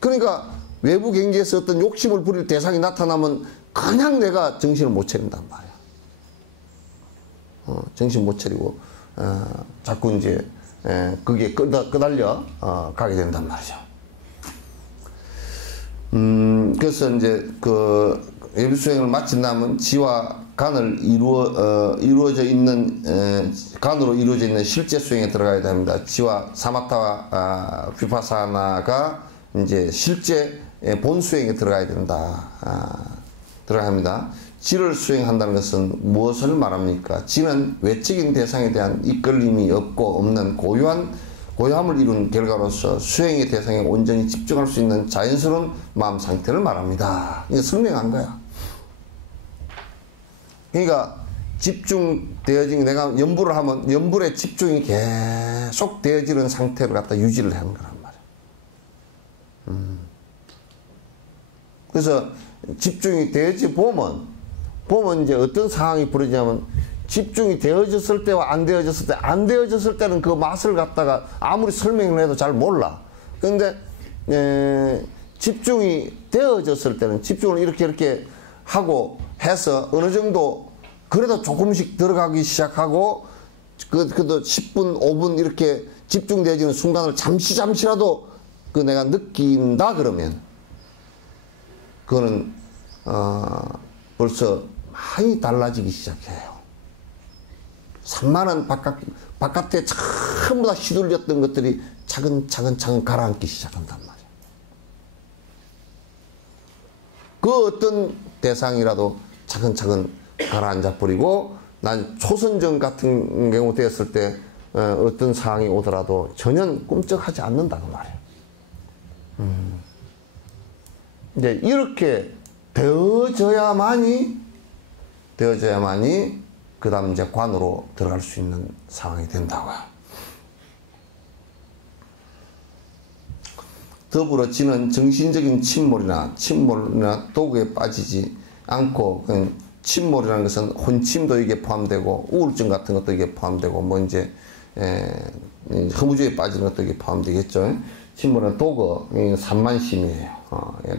그러니까 외부 경계에서 어떤 욕심을 부릴 대상이 나타나면 그냥 내가 정신을 못 차린단 말이야. 정신 못 차리고 자꾸 이제 그게 끄달려 가게 된단 말이죠. 그래서 이제 그 예비 수행을 마친 다음은 지와 간을 이루어져 있는 간으로 이루어져 있는 실제 수행에 들어가야 됩니다. 지와 사마타와 비파사나가 이제 실제 본 수행에 들어가야 된다. 들어가야 합니다. 지를 수행한다는 것은 무엇을 말합니까? 지는 외적인 대상에 대한 이끌림이 없고 없는 고요함을 이룬 결과로서 수행의 대상에 온전히 집중할 수 있는 자연스러운 마음 상태를 말합니다. 이게 설명한 거야. 그러니까 집중되어진, 내가 연불을 하면 연불에 집중이 계속 되어지는 상태를 갖다 유지를 하는 거란 말이야. 그래서 집중이 되어지 보면 이제 어떤 상황이 벌어지냐면, 집중이 되어졌을 때와 안 되어졌을 때, 안 되어졌을 때는 그 맛을 갖다가 아무리 설명을 해도 잘 몰라. 그런데 집중이 되어졌을 때는 집중을 이렇게 하고 해서 어느 정도 그래도 조금씩 들어가기 시작하고, 그래도 10분, 5분 이렇게 집중되어지는 순간을 잠시라도 그 내가 느낀다 그러면, 그거는 벌써 많이 달라지기 시작해요. 산만한 바깥에 전부 다 휘둘렸던 것들이 차근차근 가라앉기 시작한단 말이에요. 그 어떤 대상이라도 차근차근 가라앉아 버리고, 난 초선정 같은 경우 되었을 때 어떤 상황이 오더라도 전혀 꿈쩍하지 않는다 그 말이에요. 이제 이렇게 되어져야만이 그 다음 이제 관으로 들어갈 수 있는 상황이 된다고요. 더불어 지는 정신적인 침몰이나 도구에 빠지지 않고, 침몰이라는 것은 혼침도 이게 포함되고, 우울증 같은 것도 이게 포함되고, 뭐 이제 허무주의에 빠지는 것도 이게 포함되겠죠. 침몰은 도구, 산만심이에요.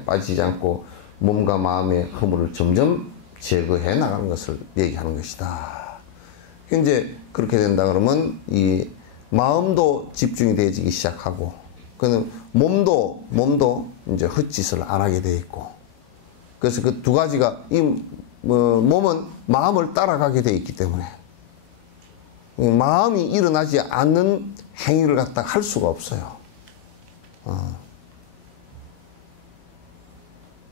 빠지지 않고 몸과 마음의 허물을 점점 제거해 나가는 것을 얘기하는 것이다. 이제 그렇게 된다 그러면 이 마음도 집중이 되어지기 시작하고, 그는 몸도 이제 헛짓을 안 하게 돼 있고, 그래서 그 두 가지가 몸은 마음을 따라가게 돼 있기 때문에 마음이 일어나지 않는 행위를 갖다 할 수가 없어요.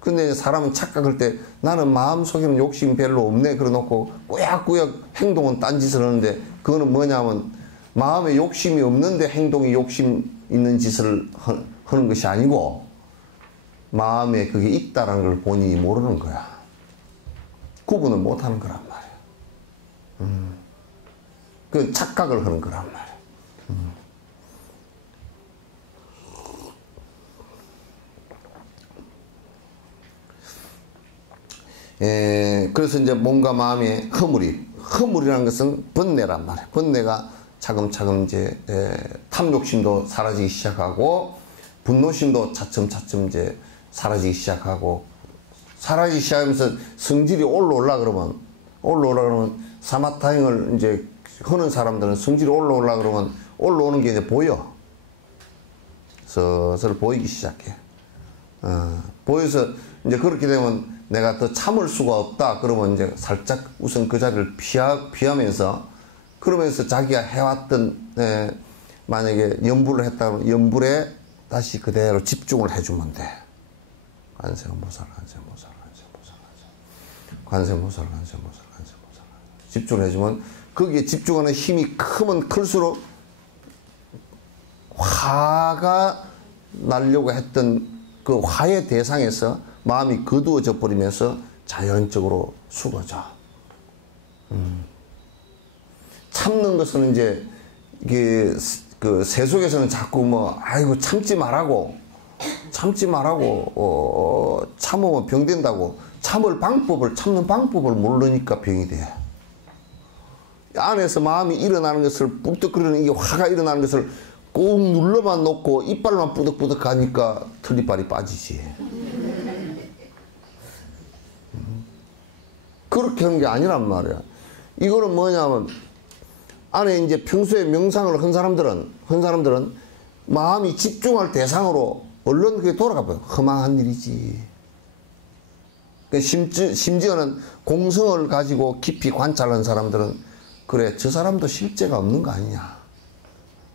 근데 사람은 착각할 때 나는 마음속에는 욕심이 별로 없네 그래 놓고 꾸역꾸역 행동은 딴짓을 하는데, 그거는 뭐냐면 마음에 욕심이 없는데 행동이 욕심 있는 짓을 하는 것이 아니고, 마음에 그게 있다라는 걸 본인이 모르는 거야. 구분을 못하는 거란 말이야. 그 착각을 하는 거란 말이야. 그래서 이제 몸과 마음의 허물이라는 것은 번뇌란 말이에요. 번뇌가 차근차근 이제 탐욕심도 사라지기 시작하고, 분노심도 차츰차츰 이제 사라지기 시작하고, 사라지기 시작하면서 성질이 올라오려 그러면 사마타행을 이제 하는 사람들은 성질이 올라오려 그러면 올라오는 게 이제 보여. 슬슬 보이기 시작해. 보여서 이제 그렇게 되면 내가 더 참을 수가 없다 그러면 이제 살짝 우선 그 자리를 피하면서, 그러면서 자기가 해왔던 만약에 연불을 했다면 연불에 다시 그대로 집중을 해주면 돼. 관세음보살 집중을 해주면, 거기에 집중하는 힘이 크면 클수록 화가 나려고 했던 그 화의 대상에서 마음이 거두어져 버리면서 자연적으로 숙어져. 참는 것은 이제 이게 그 세속에서는 자꾸 뭐 아이고 참지 말라고 참으면 병된다고, 참는 방법을 모르니까 병이 돼. 안에서 마음이 일어나는 것을 뿔떡거리는 이게 화가 일어나는 것을 꾹 눌러만 놓고 이빨만 뿌덕뿌덕 가니까 털리빨이 빠지지. 그렇게 하는 게 아니란 말이야. 이거는 뭐냐면, 안에 이제 평소에 명상을 한 사람들은 마음이 집중할 대상으로 얼른 그게 돌아가봐요. 허망한 일이지. 심지어는 공성을 가지고 깊이 관찰하는 사람들은 그래, 저 사람도 실제가 없는 거 아니냐.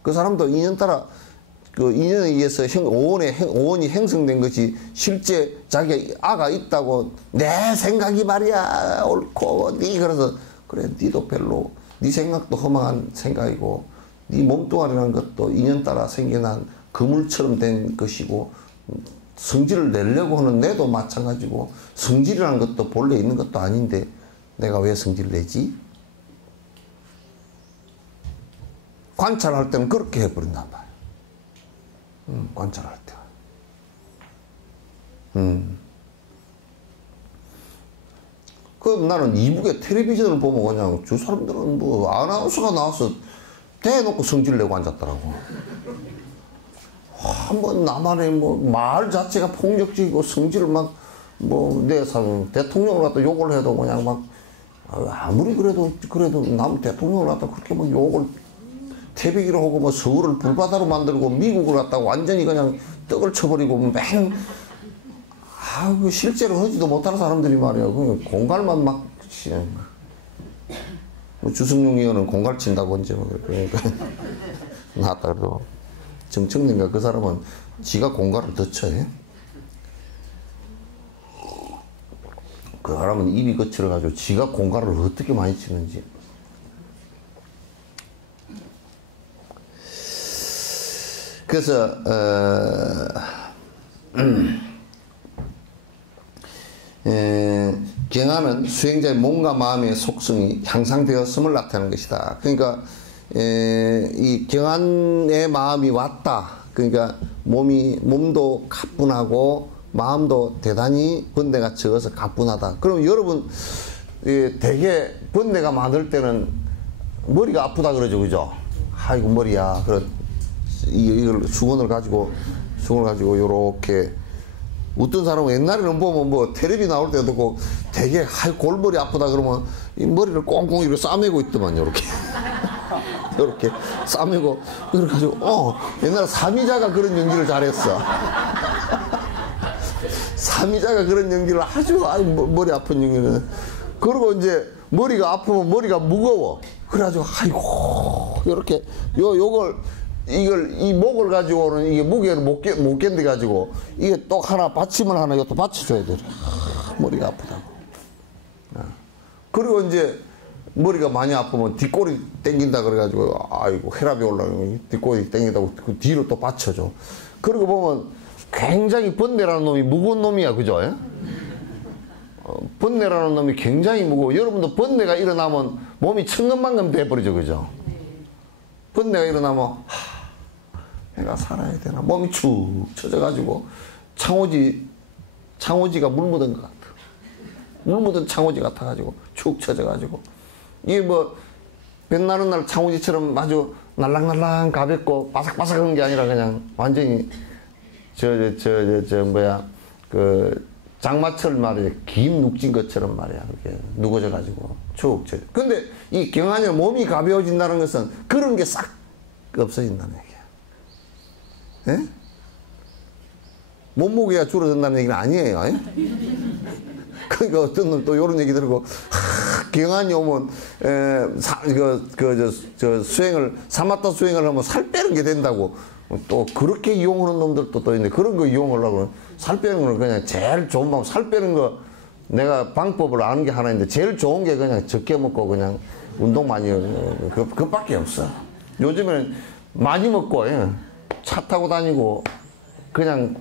그 사람도 인연 따라 그 인연에 의해서 오온이 형성된 것이 실제 자기 아가 있다고 내 생각이 말이야 옳고 니 그래서 그래 니도 별로 니 생각도 허망한 생각이고 니 몸뚱아리라는 것도 인연 따라 생겨난 그물처럼 된 것이고 성질을 내려고 하는 내도 마찬가지고 성질이라는 것도 본래 있는 것도 아닌데 내가 왜 성질을 내지? 관찰할 때는 그렇게 해버린단 말이야. 관찰할 때. 그럼 나는 이북의 텔레비전을 보면 그냥 저 사람들은 뭐 아나운서가 나와서 대놓고 성질 내고 앉았더라고. 한번 나만의 뭐 말 자체가 폭력적이고 성질을 막 뭐 내 대통령을 갖다 욕을 해도 그냥 막 아무리 그래도 남 대통령을 갖다 그렇게 막 욕을 태백이로 하고 뭐 서울을 불바다로 만들고 미국을 갖다 완전히 그냥 떡을 쳐버리고 맹 그 실제로 하지도 못하는 사람들이 말이야. 그 공갈만 막 뭐 주승용 의원은 공갈 친다고 언제 뭐 그러니까 나왔다 그래도 정청래인가 그 사람은 지가 공갈을 더 쳐. 그 사람은 입이 거칠어가지고 지가 공갈을 어떻게 많이 치는지. 그래서 경안은 수행자의 몸과 마음의 속성이 향상되었음을 나타내는 것이다. 그러니까 이 경안의 마음이 왔다. 그러니까 몸도 가뿐하고 마음도 대단히 번뇌가 적어서 가뿐하다. 그럼 여러분 되게 번뇌가 많을 때는 머리가 아프다 그러죠, 그죠? 아이고 머리야. 이걸 수건을 가지고 요렇게 어떤 사람은 옛날에는 보면 뭐 텔레비 나올 때도 그 되게 골머리 아프다 그러면 이 머리를 꽁꽁 이렇게 싸매고 있더만 요렇게 요렇게 싸매고 그래가지고 옛날에 삼이자가 그런 연기를 잘했어. 삼이자가 그런 연기를 아주 머리 아픈 연기는. 그리고 이제 머리가 아프면 머리가 무거워. 그래가지고 아이고 요렇게 이 목을 가지고는 이게 무게를 못 견뎌 가지고 이게 또 하나 받침을 하나 이것도 받쳐줘야 돼. 머리가 아프다고. 그리고 이제 머리가 많이 아프면 뒷골이 땡긴다 그래가지고 아이고 혈압이 올라가면 뒷골이 땡긴다고 그 뒤로 또 받쳐줘. 그리고 보면 굉장히 번뇌라는 놈이 무거운 놈이야, 그죠? 번뇌라는 놈이 굉장히 무거워. 여러분도 번뇌가 일어나면 몸이 천근만근 돼버리죠, 그죠? 번뇌가 일어나면 내가 살아야 되나 몸이 축 처져가지고 창호지가 물 묻은 것 같아. 물 묻은 창호지 같아가지고 축 처져가지고 이게 뭐 빛나는 날 창호지처럼 아주 날랑날랑 가볍고 바삭바삭한 게 아니라 그냥 완전히 그 장마철 말이야 긴 눅진 것처럼 말이야 그렇게 누거져가지고 축 처져. 근데 이 경안이 몸이 가벼워진다는 것은 그런 게 싹 없어진다는 얘기야. 예? 몸무게가 줄어든다는 얘기는 아니에요. 예? 그러니까 어떤 놈 또 이런 얘기 들고 경안이 오면 수행을 사마타 수행을 하면 살 빼는 게 된다고 또 그렇게 이용하는 놈들도 또 있는데 그런 거 이용하려고 살 빼는 거는 그냥 제일 좋은 방법. 살 빼는 거 내가 방법을 아는 게 하나 있는데 제일 좋은 게 그냥 적게 먹고 그냥 운동 많이 그것밖에 없어. 요즘에는 많이 먹고 차 타고 다니고 그냥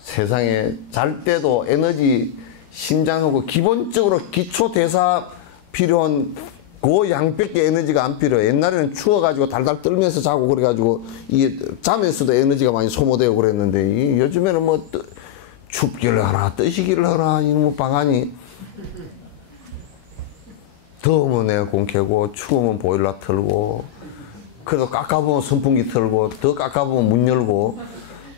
세상에 잘 때도 에너지 심장하고 기본적으로 기초 대사 필요한 그 양밖에 에너지가 안 필요해. 옛날에는 추워가지고 달달 떨면서 자고 그래가지고 이게 잠에서도 에너지가 많이 소모되고 그랬는데 요즘에는 뭐 춥기를 하나 뜨시기를 하나 이놈의 방안이 더우면 에어컨 켜고 추우면 보일러 틀고 그래도 깎아보면 선풍기 틀고 더 깎아보면 문 열고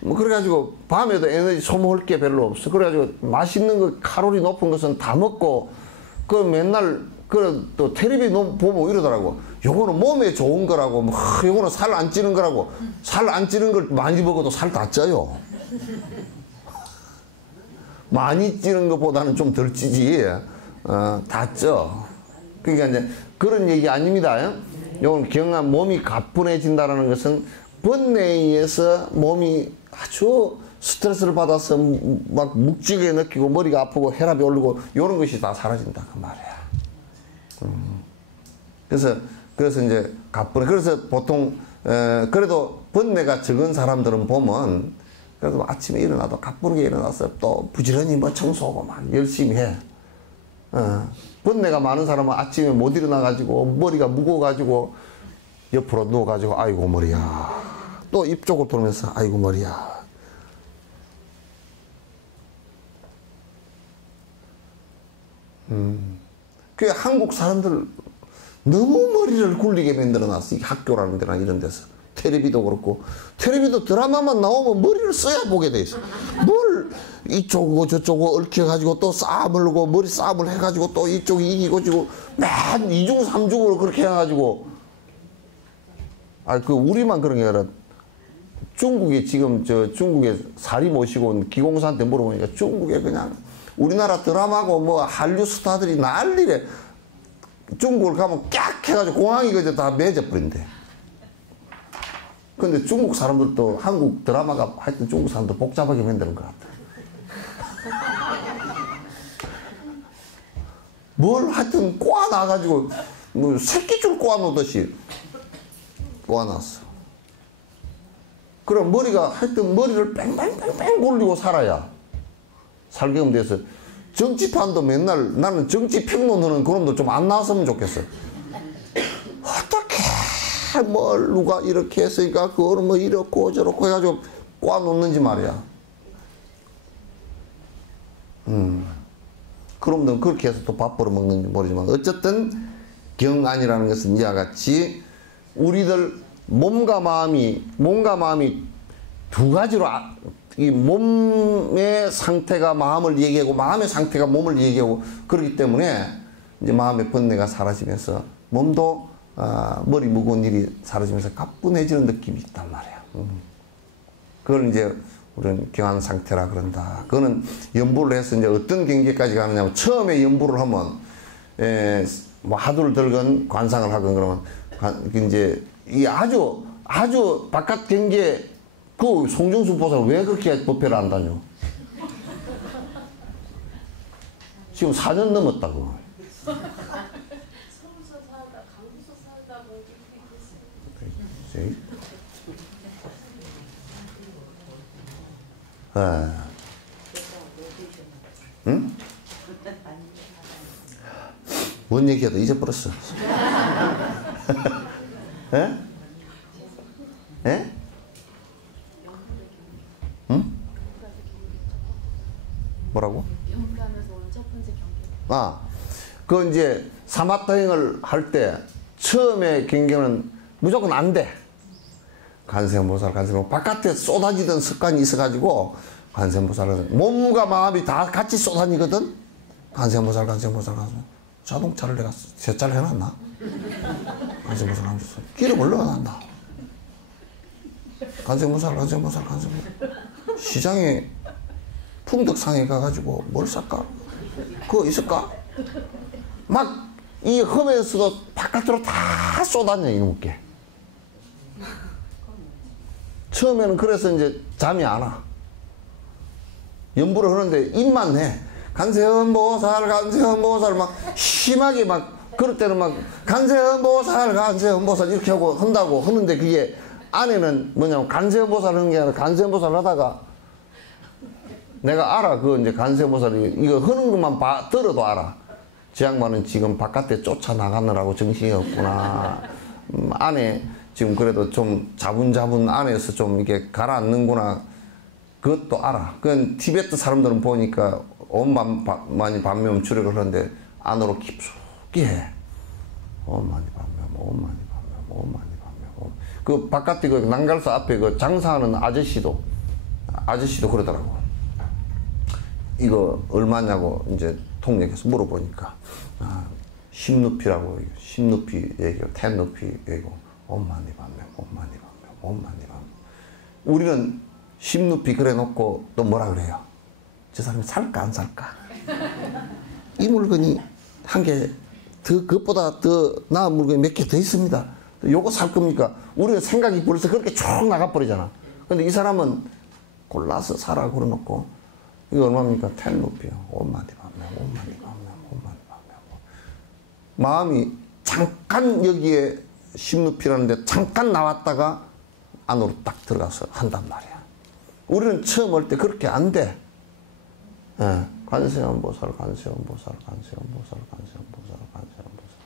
뭐 그래가지고 밤에도 에너지 소모할 게 별로 없어. 그래가지고 맛있는 거 칼로리 높은 것은 다 먹고 그 맨날 또 텔레비 보면 이러더라고. 요거는 몸에 좋은 거라고 요거는 살 안 찌는 거라고. 살 안 찌는 걸 많이 먹어도 살 다 쪄요. 많이 찌는 것보다는 좀 덜 찌지. 다 쪄. 그러니까 이제 그런 얘기 아닙니다. 요건 경한 몸이 가뿐해진다는 것은 번뇌에 의해서 몸이 아주 스트레스를 받아서 막 묵직하게 느끼고 머리가 아프고 혈압이 오르고 이런 것이 다 사라진다 그 말이야. 그래서 이제 가뿐해. 그래서 보통 그래도 번뇌가 적은 사람들은 보면 그래도 아침에 일어나도 가뿐하게 일어나서 또 부지런히 뭐 청소하고 막 열심히 해. 번뇌가 많은 사람은 아침에 못 일어나가지고 머리가 무거워가지고 옆으로 누워가지고 아이고 머리야. 또 입쪽으로 돌면서 아이고 머리야. 그 한국 사람들 너무 머리를 굴리게 만들어놨어. 이 학교라는 데나 이런 데서. 텔레비도 그렇고. 텔레비도 드라마만 나오면 머리를 써야 보게 돼 있어. 뭘 이쪽고 저쪽고 얽혀가지고 또 싸물고 머리 싸움을 해가지고 또 이쪽이 이기고 지고 맨 이중 삼중으로 그렇게 해가지고. 그 우리만 그런 게 아니라 중국에 지금 중국에 사리 모시고 온 기공사한테 물어보니까 중국에 그냥 우리나라 드라마고 뭐 한류 스타들이 난리래. 중국을 가면 깍 해가지고 공항이 그저 다 매져버린대. 근데 중국 사람들도 한국 드라마가 하여튼 중국 사람들 복잡하게 만드는 것 같아. 뭘 하여튼 꼬아놔가지고 뭐 새끼줄 꼬아놓듯이 꼬아놨어. 그럼 머리가 하여튼 머리를 뺑뺑뺑뺑 굴리고 살아야 살게끔 돼서 정치판도 맨날 나는 정치 평론하는 그놈도 좀 안 나왔으면 좋겠어. 어떻게 뭘 누가 이렇게 했으니까 그거는 뭐 이렇고 저렇고 해가지고 꼬아놓는지 말이야. 그럼도 그렇게 해서 또 밥 벌어먹는지 모르지만 어쨌든 경안이라는 것은 이와 같이 우리들 몸과 마음이 두 가지로 이 몸의 상태가 마음을 얘기하고 마음의 상태가 몸을 얘기하고 그렇기 때문에 이제 마음의 번뇌가 사라지면서 몸도 머리 무거운 일이 사라지면서 가뿐해지는 느낌이 있단 말이야. 그걸 이제 우리는 경안 상태라 그런다. 그거는 연부를 해서 이제 어떤 경계까지 가느냐면 처음에 연부를 하면 뭐 하두를 들건 관상을 하건 그러면 이제 이 아주 바깥 경계 그 송정수 보살 왜 그렇게 법회를 한다뇨? 지금 4년 넘었다고. 서울서 살다 강북서 살다고 응? 뭔 얘기하다 잊어버렸어. 에? 에? 응? 뭐라고? 연가하면서 오는 첫 번째 경계. 그 이제 사마타행을 할 때 처음에 경계는 무조건 안 돼. 관세음보살 바깥에 쏟아지던 습관이 있어가지고 관세음보살은 몸과 마음이 다 같이 쏟아지거든. 관세음보살 자동차를 내가 세차를 해놨나? 관세음보살 하면서 기름을 넣어놨나? 관세음보살 시장에 풍덕상에 가가지고 뭘 살까? 그거 있을까? 막 이 험에서도 바깥으로 다 쏟아져 이놈께. 처음에는 그래서 이제 잠이 안 와. 연부를 하는데 입만 내. 간세음보살 막 심하게 막 그럴 때는 막 간세음보살 이렇게 하고 한다고 하는데 그게 안에는 뭐냐면 간세음보살 하는 게 아니라 간세음보살 하다가 내가 알아. 그 이제 간세음보살이 이거 하는 것만 들어도 알아. 저 양반은 지금 바깥에 쫓아나가느라고 정신이 없구나. 안에 지금 그래도 좀 자분자분 안에서 좀 이렇게 가라앉는구나. 그것도 알아. 그건 티베트 사람들은 보니까 많이 반면 추력을 하는데 안으로 깊숙이 해. 많이 반면. 그 바깥에 그 난갈사 앞에 그 장사하는 아저씨도 그러더라고. 이거 얼마냐고 이제 통역해서 물어보니까 10루피라고 10루피 얘기고 10루피 얘기고 5만이 반면 우리는 십루피 그래 놓고 또 뭐라 그래요? 저 사람이 살까 안 살까? 이 물건이 한 개 더 그것보다 더 나은 물건이 몇 개 더 있습니다. 요거 살 겁니까? 우리가 생각이 벌써 그렇게 쭉 나가버리잖아. 근데 이 사람은 골라서 사라 그러놓고 이거 얼마입니까? 10루피요. 5만 디밤에 5만 디밤에 5만 디밤에 마음이 잠깐 여기에 10루피라는데 잠깐 나왔다가 안으로 딱 들어가서 한단 말이야. 우리는 처음 올 때 그렇게 안 돼. 예. 관세음보살, 관세음보살, 관세음보살, 관세음보살, 관세음보살.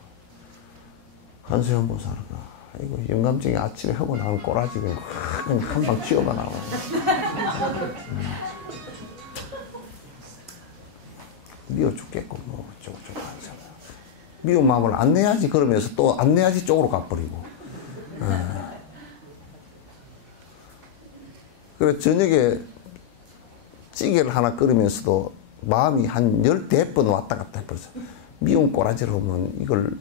관세음보살가 이거 영감증이 아침에 하고 나면 꼬라지 그냥 한방 쥐어가 나와. 미워 죽겠고 뭐 어쩌고저쩌고 하면서 미운 마음을 안 내야지 그러면서 또 안 내야지 쪽으로 가버리고. 그래 저녁에 찌개를 하나 끓이면서도 마음이 한 10번 왔다 갔다 해버렸어. 미운 꼬라지를 하면 이걸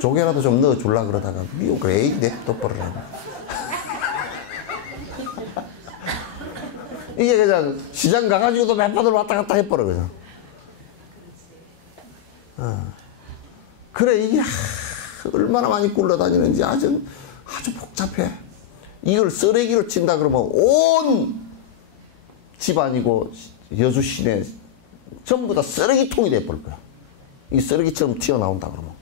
조개라도 좀 넣어주려고 그러다가 미운 걸 에이 냅둬버리라고. 이게 그냥 시장 가가지고도 몇 번을 왔다 갔다 해버려 그냥. 그래 이게 얼마나 많이 굴러다니는지 아주 복잡해. 이걸 쓰레기로 친다 그러면 온 집안이고 여수 시내 전부 다 쓰레기통이 돼버릴 거야. 이 쓰레기처럼 튀어나온다 그러면.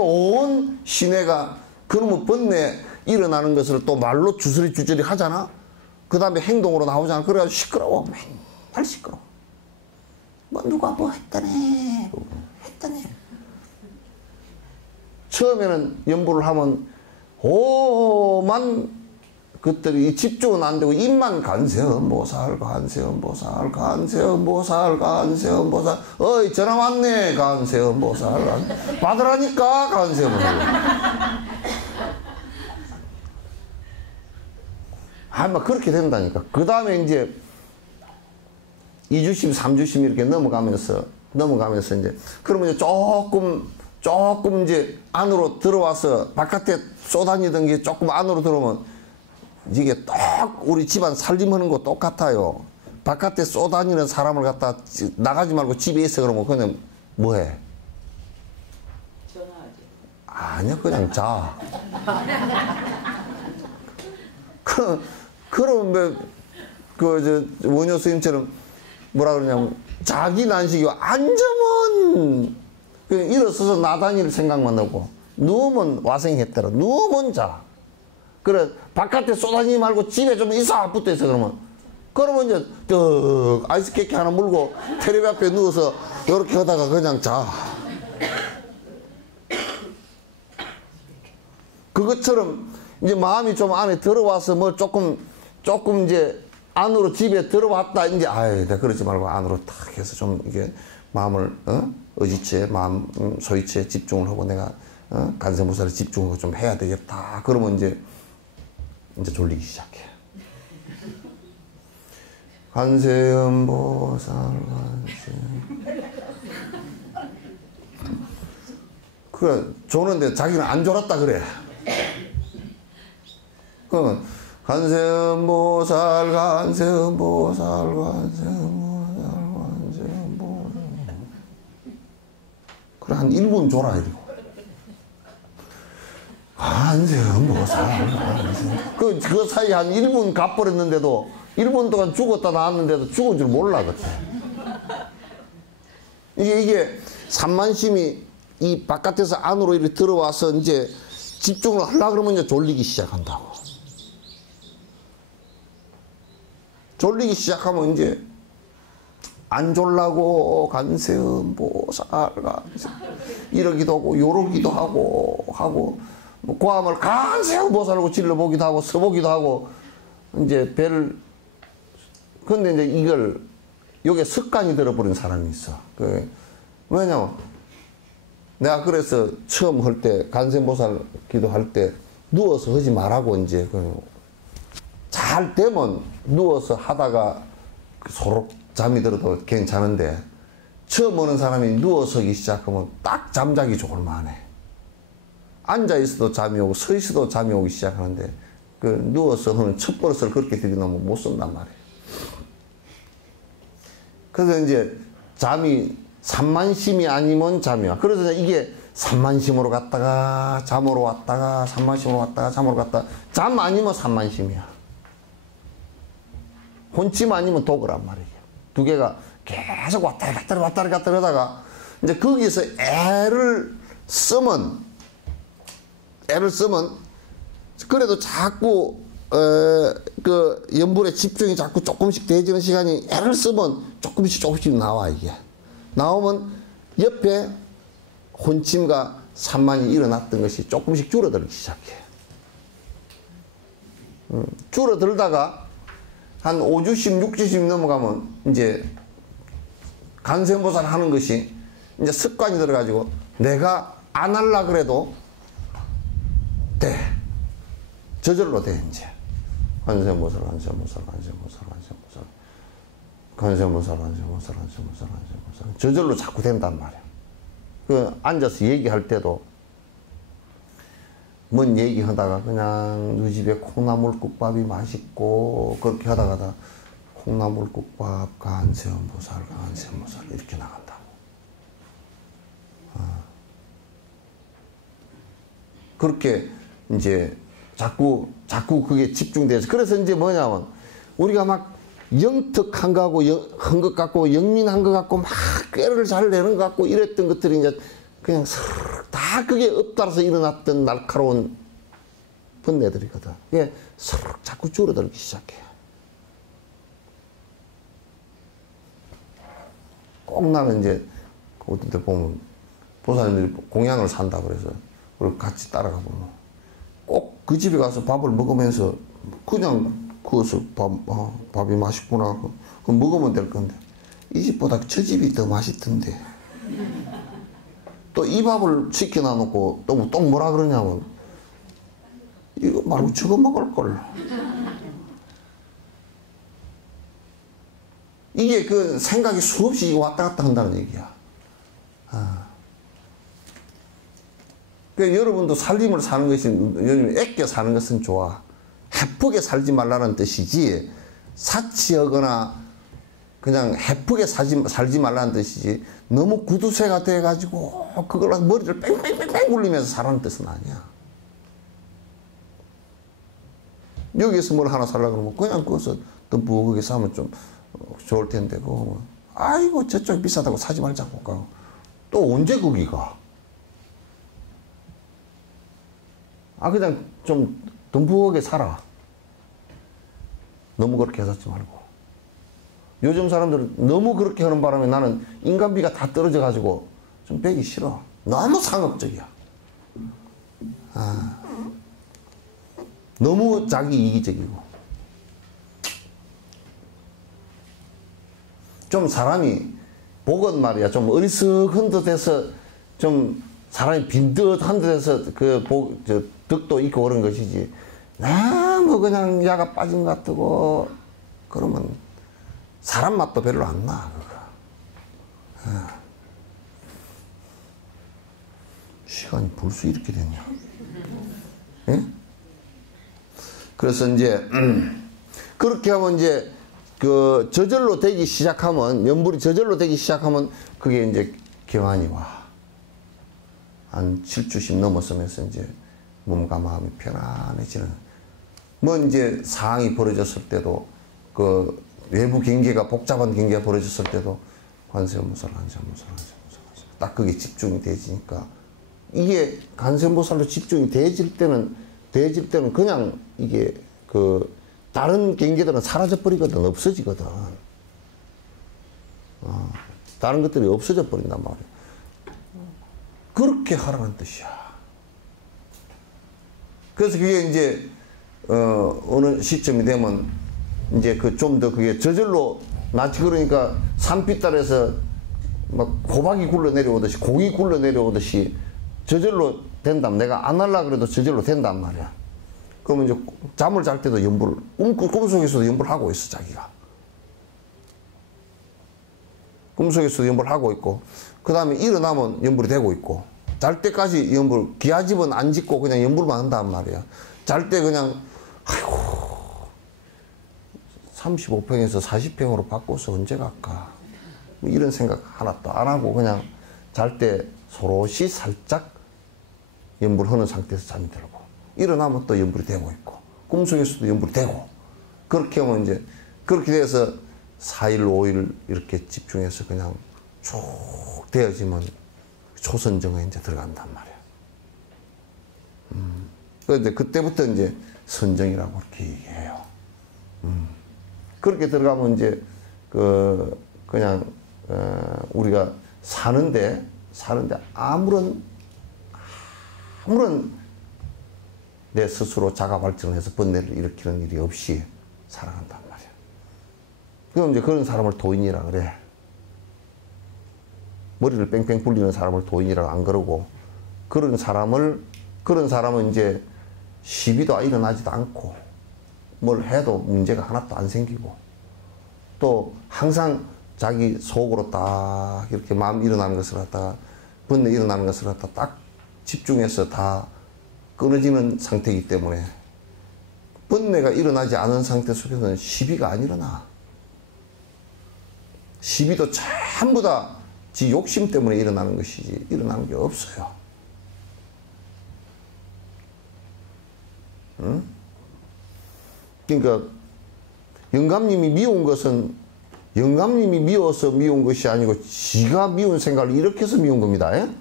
온 시내가 그러면 번뇌 일어나는 것을 또 말로 주저리 하잖아. 그 다음에 행동으로 나오잖아. 그래가지고 시끄러워. 맨날 시끄러워. 뭐 누가 뭐 했다네. 처음에는 연부를 하면 오만 그것들이 집중은 안 되고 입만 관세음보살 관세음보살 관세음보살 관세음보살 어이 전화 왔네 관세음보살 받으라니까 관세음보살 막 그렇게 된다니까. 그 다음에 이제 2주심 3주심 이렇게 넘어가면서 이제 그러면 이제 조금 이제 안으로 들어와서 바깥에 쏘다니던 게 조금 안으로 들어오면 이게 딱 우리 집안 살림하는 거 똑같아요. 바깥에 쏘다니는 사람을 갖다 나가지 말고 집에 있어 그러면 그냥 뭐해? 전화하지. 아니야 그냥 자. 그럼 원효 스님처럼 뭐라 그러냐면 자기 난식이 앉으면 그냥 일어서서 나다닐 생각만 나고 누우면 와생했더라. 누우면 자. 그래 바깥에 쏘다니지 말고 집에 좀 있어 붙어 있어 그러면 이제 떡 아이스 케이크 하나 물고 테레비 앞에 누워서 이렇게 하다가 그냥 자. 그것처럼 이제 마음이 좀 안에 들어와서 뭐 조금 이제 안으로 집에 들어왔다 이제 내가 그러지 말고 안으로 탁 해서 좀 이게 마음을 의지체 마음 소이체에 집중을 하고 내가 관세음보살에 집중하고 좀 해야 되겠다. 그러면 이제 졸리기 시작해. 관세음보살 그래 조는데 자기는 안 졸았다 그래. 그러면 관세음보살 그래 한 1분 졸아 이러고 관세음보살 그 사이 한 1분 가버렸는데도 1분 동안 죽었다 나왔는데도 죽은 줄 몰라 그때. 이게 산만심이 이 바깥에서 안으로 이렇게 들어와서 이제 집중을 하려고 그러면 이제 졸리기 시작한다고. 졸리기 시작하면 이제 안 졸라고 관세음보살 이러기도 하고 요러기도 하고 뭐 고함을 관세음보살하고 질러보기도 하고 서보기도 하고 이제 배를 근데 이제 이걸 요게 습관이 들어버린 사람이 있어. 왜냐면 내가 그래서 처음 할 때 관세음보살 기도할 때 누워서 하지 말라고 이제 잘 되면 누워서 하다가 소록 잠이 들어도 괜찮은데 처음 오는 사람이 누워서 하기 시작하면 딱 잠자기 좋을 만해. 앉아 있어도 잠이 오고 서 있어도 잠이 오기 시작하는데 그 누워서 하는 첫 버릇을 그렇게 들여놓으면 못 쓴단 말이에요. 그래서 이제 잠이 산만심이 아니면 잠이 와. 그래서 이게 산만심으로 갔다가 잠으로 왔다가 산만심으로 갔다가 잠으로 갔다가 잠 아니면 산만심이야. 혼침 아니면 독으란 말이에요. 두 개가 계속 왔다리 갔다리 왔다리 갔다리 하다가 이제 거기서 애를 쓰면 그래도 자꾸 그 연불의 집중이 자꾸 조금씩 돼지는 시간이 애를 쓰면 조금씩 나와. 이게 나오면 옆에 혼침과 산만이 일어났던 것이 조금씩 줄어들기 시작해. 줄어들다가 한 5주씩 6주씩 넘어가면 이제 간세음보살 하는 것이 이제 습관이 들어가지고 내가 안 하려 그래도 돼. 저절로 돼. 이제 간세음보살 저절로 자꾸 된단 말이야. 그 앉아서 얘기할 때도 뭔 얘기하다가 그냥 너희 집에 콩나물국밥이 맛있고 그렇게 하다가 콩나물국밥 간세음보살 이렇게 나간다고. 그렇게 이제 자꾸 그게 집중돼서 그래서 이제 뭐냐면 우리가 막 영특한 거 하고 한 것 같고 영민한 것 같고 막 꾀를 잘 내는 것 같고 이랬던 것들이 이제 그냥 다 그게 엎달아서 일어났던 날카로운 번뇌들이거든. 이게 자꾸 줄어들기 시작해. 꼭 나는 이제 어떤 데 보면 보살님들이 공양을 산다 그래서 그리고 같이 따라가 보면 꼭 그 집에 가서 밥을 먹으면서 그냥 그것을 밥이 맛있구나 그럼 먹으면 될 건데 이 집보다 저 집이 더 맛있던데 또 이 밥을 시켜놔놓고 또 뭐라 그러냐면 이거 말고 저거 먹을걸. 이게 그 생각이 수없이 왔다 갔다 한다는 얘기야. 그러니까 여러분도 살림을 사는 것이 아껴 사는 것은 좋아. 해프게 살지 말라는 뜻이지 사치하거나 그냥 해프게 살지 말라는 뜻이지 너무 구두쇠가 돼가지고 그걸 머리를 뺑뺑뺑뺑 굴리면서 살라는 뜻은 아니야. 여기서 뭘 하나 살려고 그러면 그냥 그것을 듬뿍하게 사면 좀 좋을 텐데 그거 아이고 저쪽 비싸다고 사지 말자고 가고 또 언제 거기 가? 그냥 좀 듬뿍하게 살아. 너무 그렇게 해서지 말고. 요즘 사람들은 너무 그렇게 하는 바람에 나는 인간비가 다 떨어져 가지고 좀 배기 싫어. 너무 상업적이야. 너무 자기 이기적이고. 좀 사람이 복은 말이야 좀 어리석은 듯해서 좀 사람이 빈듯한 듯해서 덕도 있고 그런 것이지 너무 그냥 야가 빠진 것 같고 그러면 사람 맛도 별로 안 나. 시간이 벌써 이렇게 됐냐. 예? 그래서 이제 그렇게 하면 이제 그 저절로 되기 시작하면 연불이 저절로 되기 시작하면 그게 이제 경안이 와. 한 7주씩 넘어서면서 이제 몸과 마음이 편안해지는 뭐 이제 상황이 벌어졌을 때도 그 외부 경계가 복잡한 경계가 벌어졌을 때도 관세음보살 딱 그게 집중이 되지니까 이게 관세음보살로 집중이 되질 때는 그냥 이게 그 다른 경계들은 사라져 버리거든. 없어지거든. 다른 것들이 없어져 버린단 말이야. 그렇게 하라는 뜻이야. 그래서 그게 이제 어느 시점이 되면 이제 그 좀 더 그게 저절로 낯이 그러니까 산비탈에서 막 호박이 굴러 내려오듯이 고기 굴러 내려오듯이 저절로 된다면 내가 안 하려고 그래도 저절로 된단 말이야. 그러면 이제 잠을 잘 때도 연불, 꿈속에서도 연불하고 있어, 자기가. 꿈속에서도 연불하고 있고, 그 다음에 일어나면 연불이 되고 있고, 잘 때까지 연불, 기아집은 안 짓고 그냥 연불만 한단 말이야. 잘 때 그냥, 아이고, 35평에서 40평으로 바꿔서 언제 갈까? 뭐 이런 생각 하나도 안 하고 그냥 잘 때 소롯이 살짝 연불하는 상태에서 잠이 들고, 일어나면 또 연불이 되고 있고, 꿈속에서도 연불이 되고, 그렇게 하면 이제, 그렇게 돼서 4일, 5일 이렇게 집중해서 그냥 쭉 되어지면 초선정에 이제 들어간단 말이야. 그런데 그때부터 이제 선정이라고 그렇게 얘기해요. 그렇게 들어가면 이제 그냥 우리가 사는데 아무런 내 스스로 자가 발전해서 번뇌를 일으키는 일이 없이 살아간단 말이야. 그럼 이제 그런 사람을 도인이라 그래. 머리를 뺑뺑 굴리는 사람을 도인이라고 안 그러고, 그런 사람은 이제 시비도 일어나지도 않고, 뭘 해도 문제가 하나도 안 생기고, 또 항상 자기 속으로 딱 이렇게 마음 일어나는 것을 갖다가, 번뇌 일어나는 것을 갖다가 딱 집중해서 다 끊어지는 상태이기 때문에, 번뇌가 일어나지 않은 상태 속에서는 시비가 안 일어나. 시비도 전부 다 지 욕심 때문에 일어나는 것이지 일어나는 게 없어요. 응? 그러니까 영감님이 미운 것은 영감님이 미워서 미운 것이 아니고 지가 미운 생각을 일으켜서 미운 겁니다. 예?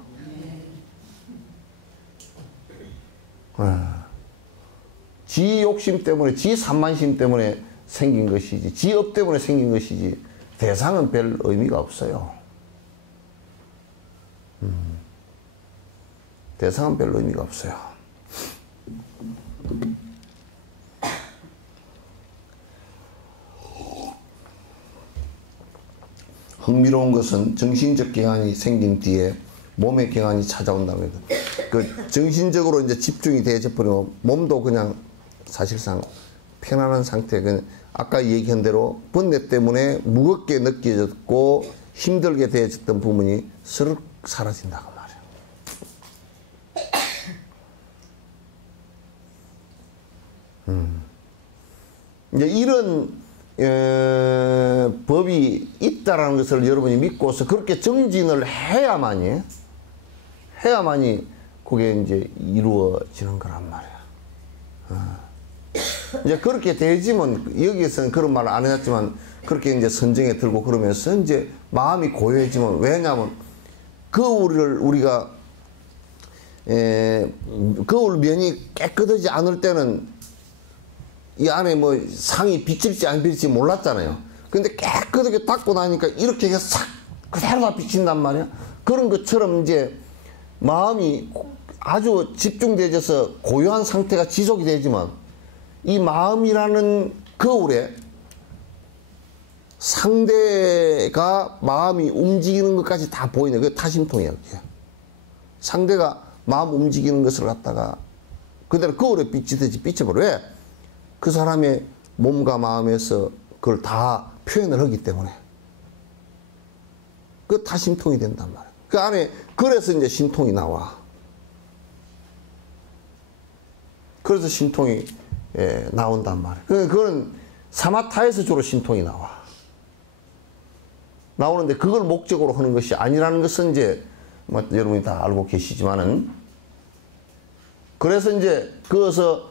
지 욕심 때문에, 지 산만심 때문에 생긴 것이지, 지 업 때문에 생긴 것이지, 대상은 별 의미가 없어요. 대상은 별 의미가 없어요. 흥미로운 것은 정신적 경향이 생긴 뒤에 몸의 경향이 찾아온다고 해요. 그 정신적으로 이제 집중이 되어져 버리면 몸도 그냥 사실상 편안한 상태. 아까 얘기한 대로 번뇌 때문에 무겁게 느껴졌고 힘들게 되어졌던 부분이 스르륵 사라진다고 말이에요. 이제 이런 법이 있다라는 것을 여러분이 믿고서 그렇게 정진을 해야만이 그게 이제 이루어지는 거란 말이야. 이제 그렇게 되지만, 여기에서는 그런 말을 안 해놨지만, 그렇게 이제 선정에 들고 그러면서 이제 마음이 고요해지면, 왜냐하면 우리가 거울 면이 깨끗하지 않을 때는 이 안에 뭐 상이 비칠지 안 비칠지 몰랐잖아요. 근데 깨끗하게 닦고 나니까 이렇게 해서 싹 그대로 다 비친단 말이야. 그런 것처럼 이제 마음이 아주 집중되어서 고요한 상태가 지속이 되지만, 이 마음이라는 거울에 상대가 마음이 움직이는 것까지 다 보이는, 그게 타심통이야. 그게. 상대가 마음 움직이는 것을 갖다가 그대로 거울에 비치듯이 비춰버려. 왜? 그 사람의 몸과 마음에서 그걸 다 표현을 하기 때문에. 그 타심통이 된단 말이야. 그 안에, 그래서 이제 신통이 나와. 그래서 신통이 나온단 말이야. 그건 사마타에서 주로 신통이 나와. 나오는데 그걸 목적으로 하는 것이 아니라는 것은 이제 뭐 여러분이 다 알고 계시지만은, 그래서 이제 그어서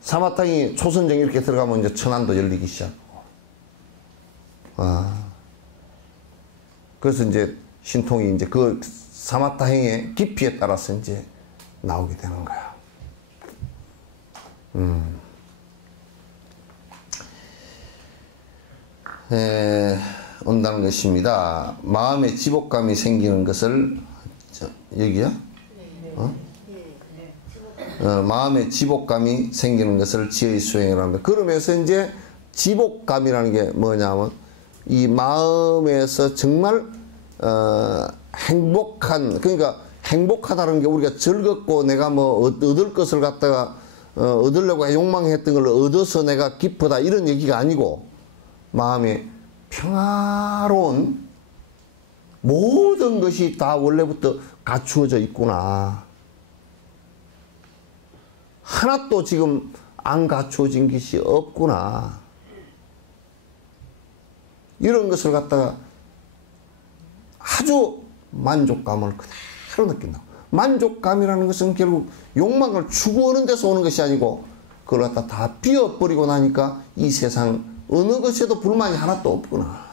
사마탕이 초선정 이렇게 들어가면 이제 천안도 열리기 시작하고, 그래서 이제 신통이 이제 그 사마타행의 깊이에 따라서 이제 나오게 되는 거야. 온다는 것입니다. 마음에 지복감이 생기는 것을, 여기야? 마음에 지복감이 생기는 것을 지의 수행이라고 합니다. 그러면서 이제 지복감이라는 게 뭐냐면, 이 마음에서 정말 행복한, 그러니까 행복하다는 게 우리가 즐겁고 내가 뭐 얻을 것을 갖다가 얻으려고 욕망했던 걸 얻어서 내가 기쁘다 이런 얘기가 아니고, 마음에 평화로운 모든 것이 다 원래부터 갖추어져 있구나. 하나도 지금 안 갖추어진 것이 없구나. 이런 것을 갖다가 아주 만족감을 그대로 느낀다. 만족감이라는 것은 결국 욕망을 추구하는 데서 오는 것이 아니고 그걸 갖다 다 비워버리고 나니까 이 세상 어느 것에도 불만이 하나도 없구나.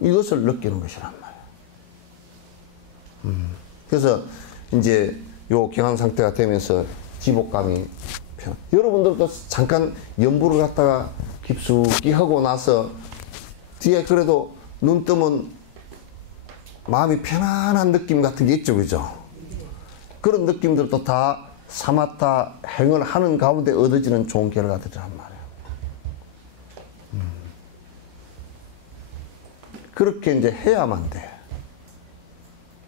이것을 느끼는 것이란 말이야. 그래서 이제 요 경황 상태가 되면서 지복감이 여러분들도 잠깐 연부를 갖다가 깊숙이 하고 나서 뒤에 그래도 눈 뜨면 마음이 편안한 느낌 같은 게 있죠, 그죠? 그런 느낌들도 다 사마타 행을 하는 가운데 얻어지는 좋은 결과들이란 말이에요. 그렇게 이제 해야만 돼.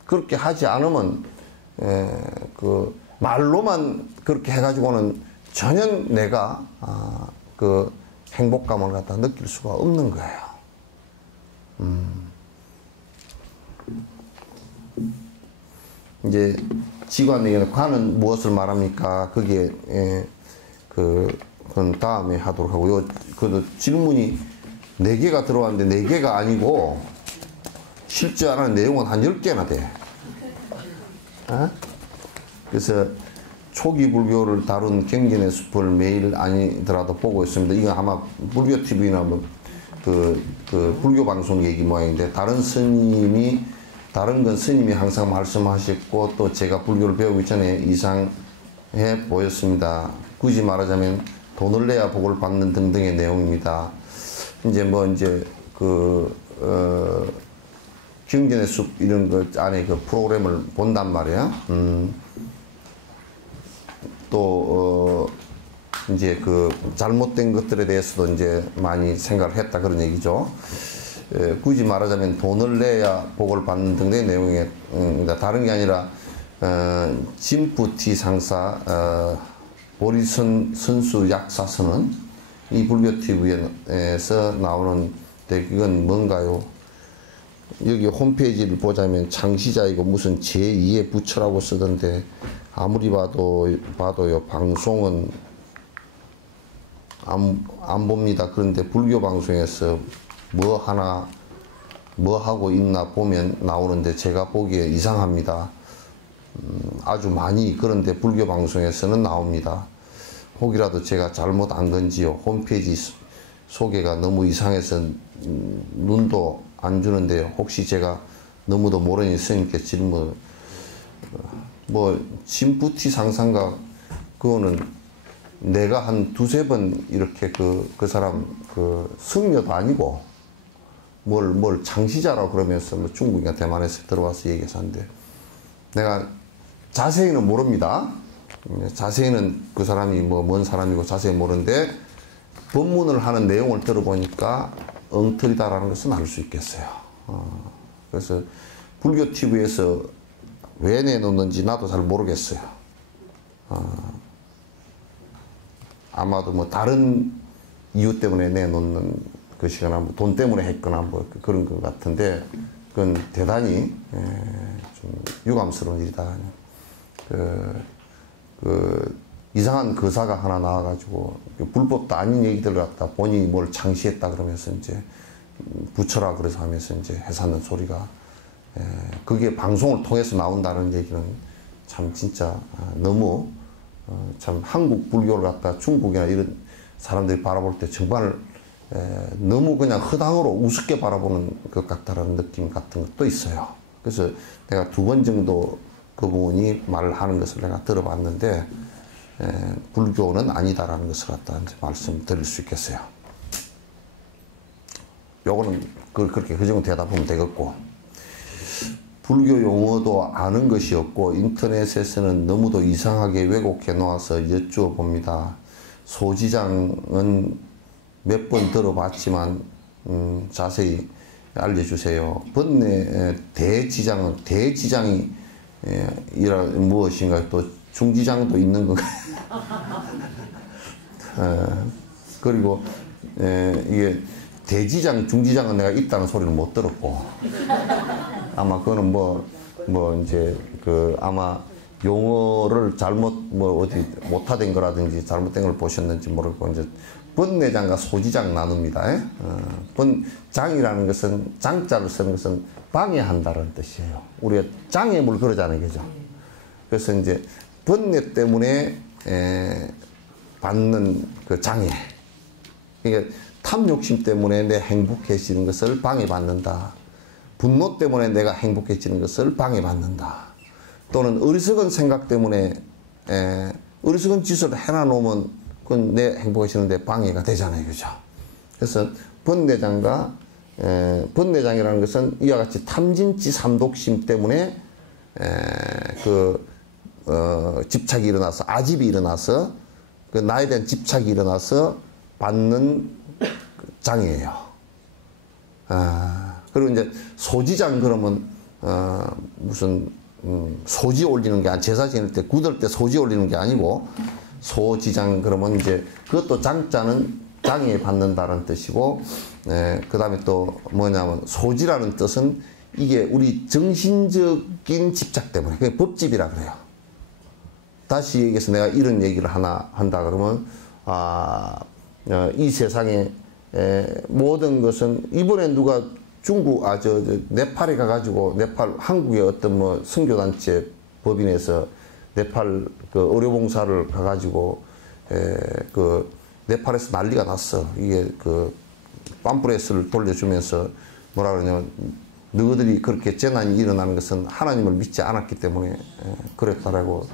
그렇게 하지 않으면 그 말로만 그렇게 해가지고는 전혀 내가 그 행복감을 갖다 느낄 수가 없는 거예요. 이제 지관의 관은 무엇을 말합니까? 그게 그건 다음에 하도록 하고 그 질문이 4개가 들어왔는데 4개가 아니고 실제 하는 내용은 한 10개나 돼. 그래서 초기 불교를 다룬 경전의 숲을 매일 아니더라도 보고 있습니다. 이거 아마 불교 TV나 뭐 그 불교 방송 얘기 모양인데 다른 건 스님이 항상 말씀하셨고 또 제가 불교를 배우기 전에 이상해 보였습니다. 굳이 말하자면 돈을 내야 복을 받는 등등의 내용입니다. 이제 경전의 숲 이런 것 안에 그 프로그램을 본단 말이야. 또 이제 그 잘못된 것들에 대해서도 이제 많이 생각을 했다 그런 얘기죠. 굳이 말하자면 돈을 내야 복을 받는 등등의 내용에 다른 게 아니라 진푸티 상사 보리선 선수 약사서는 이 불교 TV에서 나오는데 그건 뭔가요? 여기 홈페이지를 보자면 창시자이고 무슨 제2의 부처라고 쓰던데 아무리 봐도요 방송은 안 봅니다. 그런데 불교 방송에서 뭐 하고 있나 보면 나오는데 제가 보기에 이상합니다. 아주 많이 그런데 불교 방송에서는 나옵니다. 혹이라도 제가 잘못 안 건지요. 홈페이지 소개가 너무 이상해서 눈도 안 주는데 혹시 제가 너무도 모르니 스님께 질문 진푸티 상상가 그거는 내가 한 2-3번 이렇게 그 사람 승려도 아니고 뭘 창시자라고 그러면서 뭐 중국이나 대만에서 들어와서 얘기해서 하는데 내가 자세히는 모릅니다. 자세히는 그 사람이 뭔 사람이고 자세히 모르는데 법문을 하는 내용을 들어보니까 엉터리다라는 것은 알 수 있겠어요. 그래서 불교 TV에서 왜 내놓는지 나도 잘 모르겠어요. 아마도 뭐 다른 이유 때문에 내놓는 것이거나 뭐 돈 때문에 했거나 뭐 그런 것 같은데 그건 대단히 좀 유감스러운 일이다. 이상한 거사가 하나 나와가지고 불법도 아닌 얘기들 갖다 본인이 뭘 창시했다 그러면서 이제 부처라 그래서 하면서 이제 해사는 소리가 그게 방송을 통해서 나온다는 얘기는 참 진짜 너무 참 한국 불교를 갖다 중국이나 이런 사람들이 바라볼 때 정말 너무 그냥 허당으로 우습게 바라보는 것 같다라는 느낌 같은 것도 있어요. 그래서 내가 2번 정도 그분이 말을 하는 것을 내가 들어봤는데 불교는 아니다라는 것을 갖다 이제 말씀드릴 수 있겠어요. 요거는 그렇게 그 정도 대답하면 되겠고 불교 용어도 아는 것이 없고 인터넷에서는 너무도 이상하게 왜곡해 놓아서 여쭈어 봅니다. 소지장은 몇 번 들어봤지만 자세히 알려주세요. 번뇌 대지장이 무엇인가 또 중지장도 있는 건가요? 그리고 이게 대지장, 중지장은 내가 있다는 소리를 못 들었고 아마 그거는 뭐 이제 그 아마 용어를 잘못 뭐 어디 못하된 거라든지 잘못된 걸 보셨는지 모르고 이제 번뇌장과 소지장 나눕니다. 장이라는 것은 장자를 쓰는 것은 방해한다는 뜻이에요. 우리가 장애물 그러잖아요, 그죠? 그래서 이제 번뇌 때문에 받는 그 장애. 그러니까 탐욕심 때문에 내 행복해지는 것을 방해받는다. 분노 때문에 내가 행복해지는 것을 방해받는다. 또는 어리석은 생각 때문에 어리석은 짓을 해놔놓으면 그건 내 행복해지는데 방해가 되잖아요, 그죠? 그래서 번뇌장과 번뇌장이라는 것은 이와 같이 탐진치 삼독심 때문에 집착이 일어나서 아집이 일어나서 그 나에 대한 집착이 일어나서 받는 장이에요. 그리고 이제 소지장 그러면 무슨 소지 올리는 게 제사 지낼 때 굳을 때 소지 올리는 게 아니고 소지장 그러면 이제 그것도 장자는 장애 받는다는 뜻이고 그 다음에 또 뭐냐면 소지라는 뜻은 이게 우리 정신적인 집착 때문에 그게 법집이라 그래요. 다시 얘기해서 내가 이런 얘기를 하나 한다 그러면 이 세상에 모든 것은 이번에 누가 중국 네팔에 가가지고 네팔 한국의 어떤 뭐 선교단체 법인에서 네팔 그 의료봉사를 가가지고 그 네팔에서 난리가 났어. 이게 그 팜프레스를 돌려주면서 뭐라 그러냐면 너희들이 그렇게 재난이 일어나는 것은 하나님을 믿지 않았기 때문에 그랬다라고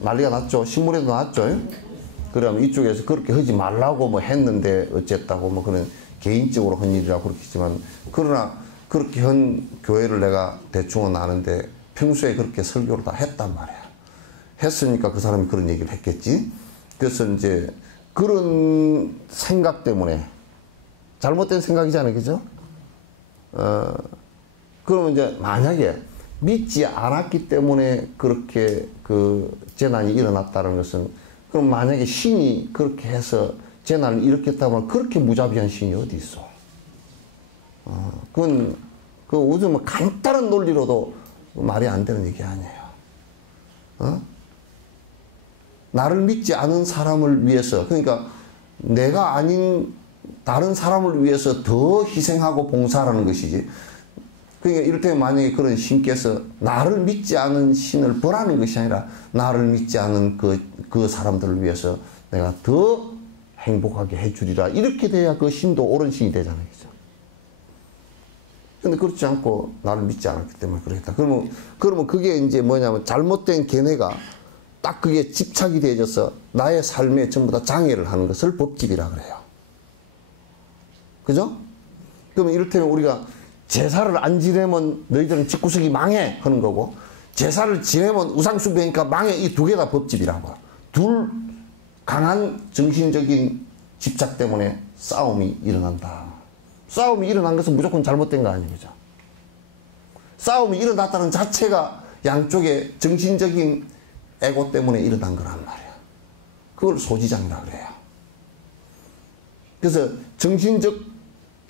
난리가 났죠. 신문에도 나왔죠. 그러면 이쪽에서 그렇게 하지 말라고 뭐 했는데 어쨌다고 뭐 그런 개인적으로 한 일이라고 그렇게 했지만 그러나 그렇게 한 교회를 내가 대충은 아는데 평소에 그렇게 설교를 다 했단 말이야. 했으니까 그 사람이 그런 얘기를 했겠지. 그래서 이제 그런 생각 때문에 잘못된 생각이잖아요, 그죠? 그러면 이제 만약에 믿지 않았기 때문에 그렇게 그 재난이 일어났다는 것은 그럼 만약에 신이 그렇게 해서 재난을 일으켰다면 그렇게 무자비한 신이 어디 있어? 그건 요즘 뭐 간단한 논리로도 말이 안 되는 얘기 아니에요. 나를 믿지 않은 사람을 위해서 그러니까 내가 아닌 다른 사람을 위해서 더 희생하고 봉사하는 것이지. 그러니까 이를테면 만약에 그런 신께서 나를 믿지 않은 신을 벌하는 것이 아니라 나를 믿지 않은 그 사람들을 위해서 내가 더 행복하게 해주리라. 이렇게 돼야 그 신도 옳은 신이 되잖아요. 그죠? 근데 그렇지 않고 나를 믿지 않았기 때문에 그러겠다. 그러면 그게 이제 뭐냐면 잘못된 견해가 딱 그게 집착이 되어져서 나의 삶에 전부 다 장애를 하는 것을 법집이라 그래요. 그죠? 그러면 이를테면 우리가 제사를 안 지내면 너희들은 집구석이 망해 하는 거고 제사를 지내면 우상숭배니까 망해. 이 두 개 다 법집이라고. 둘 강한 정신적인 집착 때문에 싸움이 일어난다. 싸움이 일어난 것은 무조건 잘못된 거 아니에요. 그죠? 싸움이 일어났다는 자체가 양쪽에 정신적인 에고 때문에 일어난 거란 말이야. 그걸 소지장이라 그래요. 그래서 정신적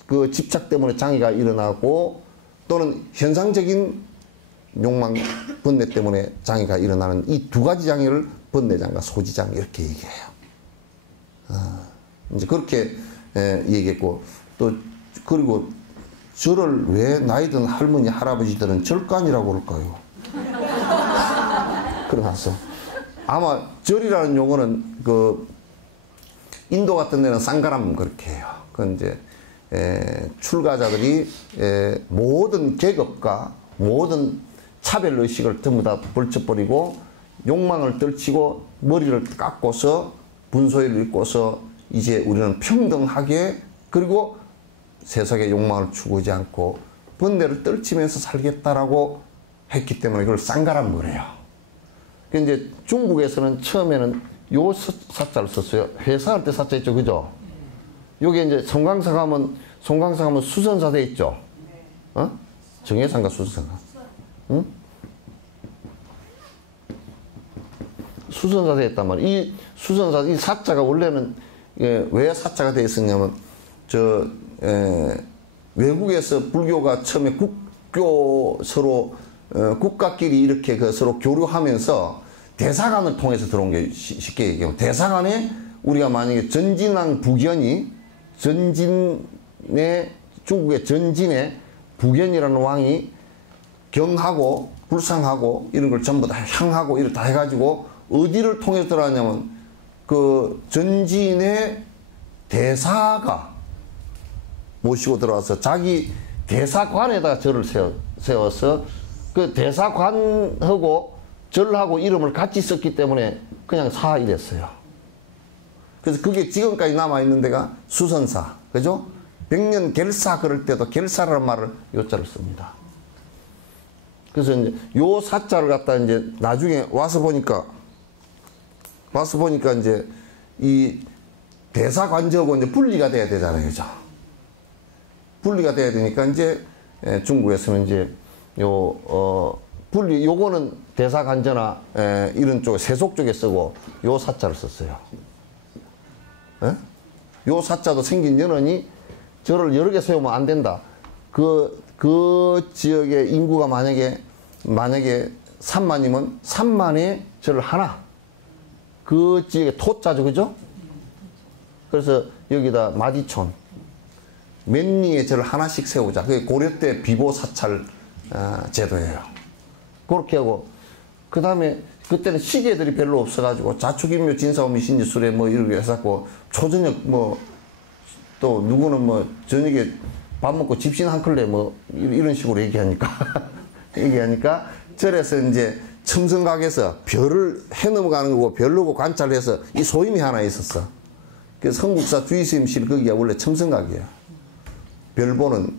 그 집착 때문에 장애가 일어나고 또는 현상적인 욕망, 번뇌 때문에 장애가 일어나는 이 두 가지 장애를 번뇌장과 소지장 이렇게 얘기해요. 이제 그렇게 얘기했고 또 그리고 절을 왜 나이든 할머니 할아버지들은 절간이라고 그럴까요? 그러면서 아마 절이라는 용어는 그 인도 같은 데는 쌍가람 그렇게 해요. 그건 이제 출가자들이 모든 계급과 모든 차별 의식을 전부 다 벌쳐버리고 욕망을 떨치고 머리를 깎고서 분소회를 입고서 이제 우리는 평등하게 그리고 세상의 욕망을 추구하지 않고 번뇌를 떨치면서 살겠다라고 했기 때문에 이걸 쌍가람 그래요. 이제 중국에서는 처음에는 요 사자를 썼어요. 회사할 때 사자 있죠, 그죠? 요게 이제 송광사 가면 수선사 돼 있죠? 정해상가 수선사. 응? 수선사 돼 있단 말이에요. 이 수선사, 이 사자가 원래는 왜 사자가 돼 있었냐면 외국에서 불교가 처음에 국교 서로 국가끼리 이렇게 그 서로 교류하면서 대사관을 통해서 들어온 게 쉽게 얘기하면 대사관에 우리가 만약에 전진왕 북연이 중국의 전진의 북연이라는 왕이 경하고 불상하고 이런 걸 전부 다 향하고 이렇게 다 해가지고 어디를 통해서 들어왔냐면 그 전진의 대사가 모시고 들어와서 자기 대사관에다가 절을 세워서 그 대사관하고 절하고 이름을 같이 썼기 때문에 그냥 사 이랬어요. 그래서 그게 지금까지 남아있는 데가 수선사. 그죠? 백년 결사 그럴 때도 결사라는 말을 요자를 씁니다. 그래서 이제 요 사자를 갖다 이제 나중에 와서 보니까 이제 이 대사관저하고 이제 분리가 돼야 되잖아요. 그죠? 분리가 돼야 되니까 이제 중국에서는 이제 요거는 대사관저나 이런 쪽 세속 쪽에 쓰고 요 사자를 썼어요. 예? 요 사자도 생긴 연원이 절을 여러 개 세우면 안 된다. 그 지역의 인구가 만약에 3만이면 3만의 절을 하나. 그 지역의 토자죠. 그죠? 그래서 여기다 마디촌. 맨리의 절을 하나씩 세우자. 그게 고려 때 비보 사찰 제도예요. 그렇게 하고 그 다음에 그때는 시계들이 별로 없어가지고 자축인묘 진사오미 신지술에 뭐 이렇게 해갖고 초저녁 뭐 또 누구는 뭐 저녁에 밥 먹고 집신 한 클레 뭐 이런 식으로 얘기하니까 절에서 이제 첨성각에서 별을 해 넘어가는 거고 별로고 관찰해서 이 소임이 하나 있었어. 그래서 성국사 주의스님실 거기가 원래 첨성각이에요. 별 보는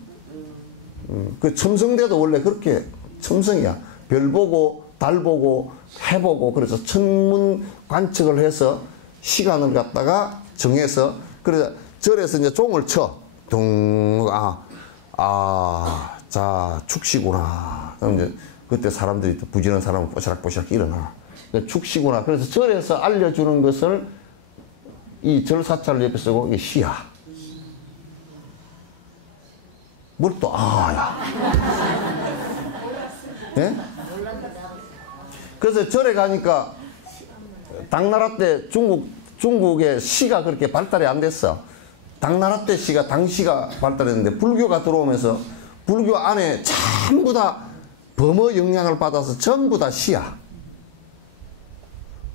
그 첨성대도 원래 그렇게 첨성이야. 별 보고 달 보고 해 보고 그래서 천문 관측을 해서 시간을 갖다가 정해서 그래서 절에서 이제 종을 쳐. 자 축시구나. 그럼 이제 그때 사람들이 또 부지런한 사람은 뽀시락뽀시락 일어나. 그러니까 축시구나. 그래서 절에서 알려주는 것을 이 절사자를 옆에 쓰고 이게 시야. 뭘 또 야. 예? 그래서 절에 가니까 당나라 때 중국의 시가 그렇게 발달이 안 됐어. 당나라 때 시가 당시가 발달했는데 불교가 들어오면서 불교 안에 전부 다 범어 영향을 받아서 전부 다 시야.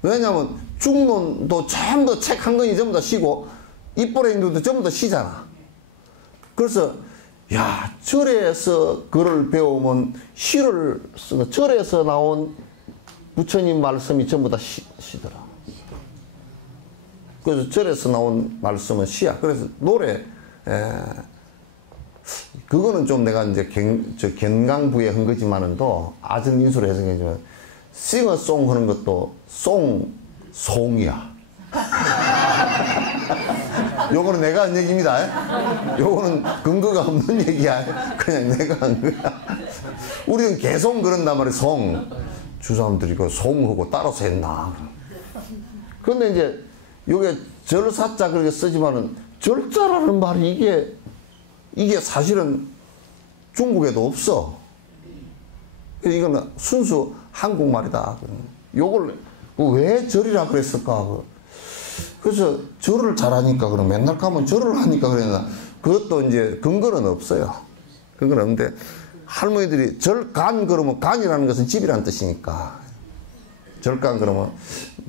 왜냐하면 중론도 전부 책 한 권이 전부 다 시고 입보레인도 전부 다 시잖아. 그래서 야 절에서 글을 배우면 시를 쓰고 절에서 나온 부처님 말씀이 전부 다 시더라. 그래서 절에서 나온 말씀은 시야. 그래서 노래 그거는 좀 내가 이제 경강부에 한 거지만은 또 아전 인수로 해석해주면 싱어송 하는 것도 송이야. 요거는 내가 한 얘기입니다. 요거는 근거가 없는 얘기야. 그냥 내가 한 거야. 우리는 개송 그런단 말이야. 송. 주 사람들이 그 송하고 따라서 했나. 근데 이제 요게 절사자 그렇게 쓰지만은 절자라는 말이 이게 사실은 중국에도 없어. 이거는 순수 한국말이다. 요걸 왜 절이라 그랬을까? 그래서 절을 잘하니까 그럼 맨날 가면 절을 하니까 그랬나? 그것도 이제 근거는 없어요. 근거는 없는데 할머니들이 절간 그러면 간이라는 것은 집이라는 뜻이니까 절간 그러면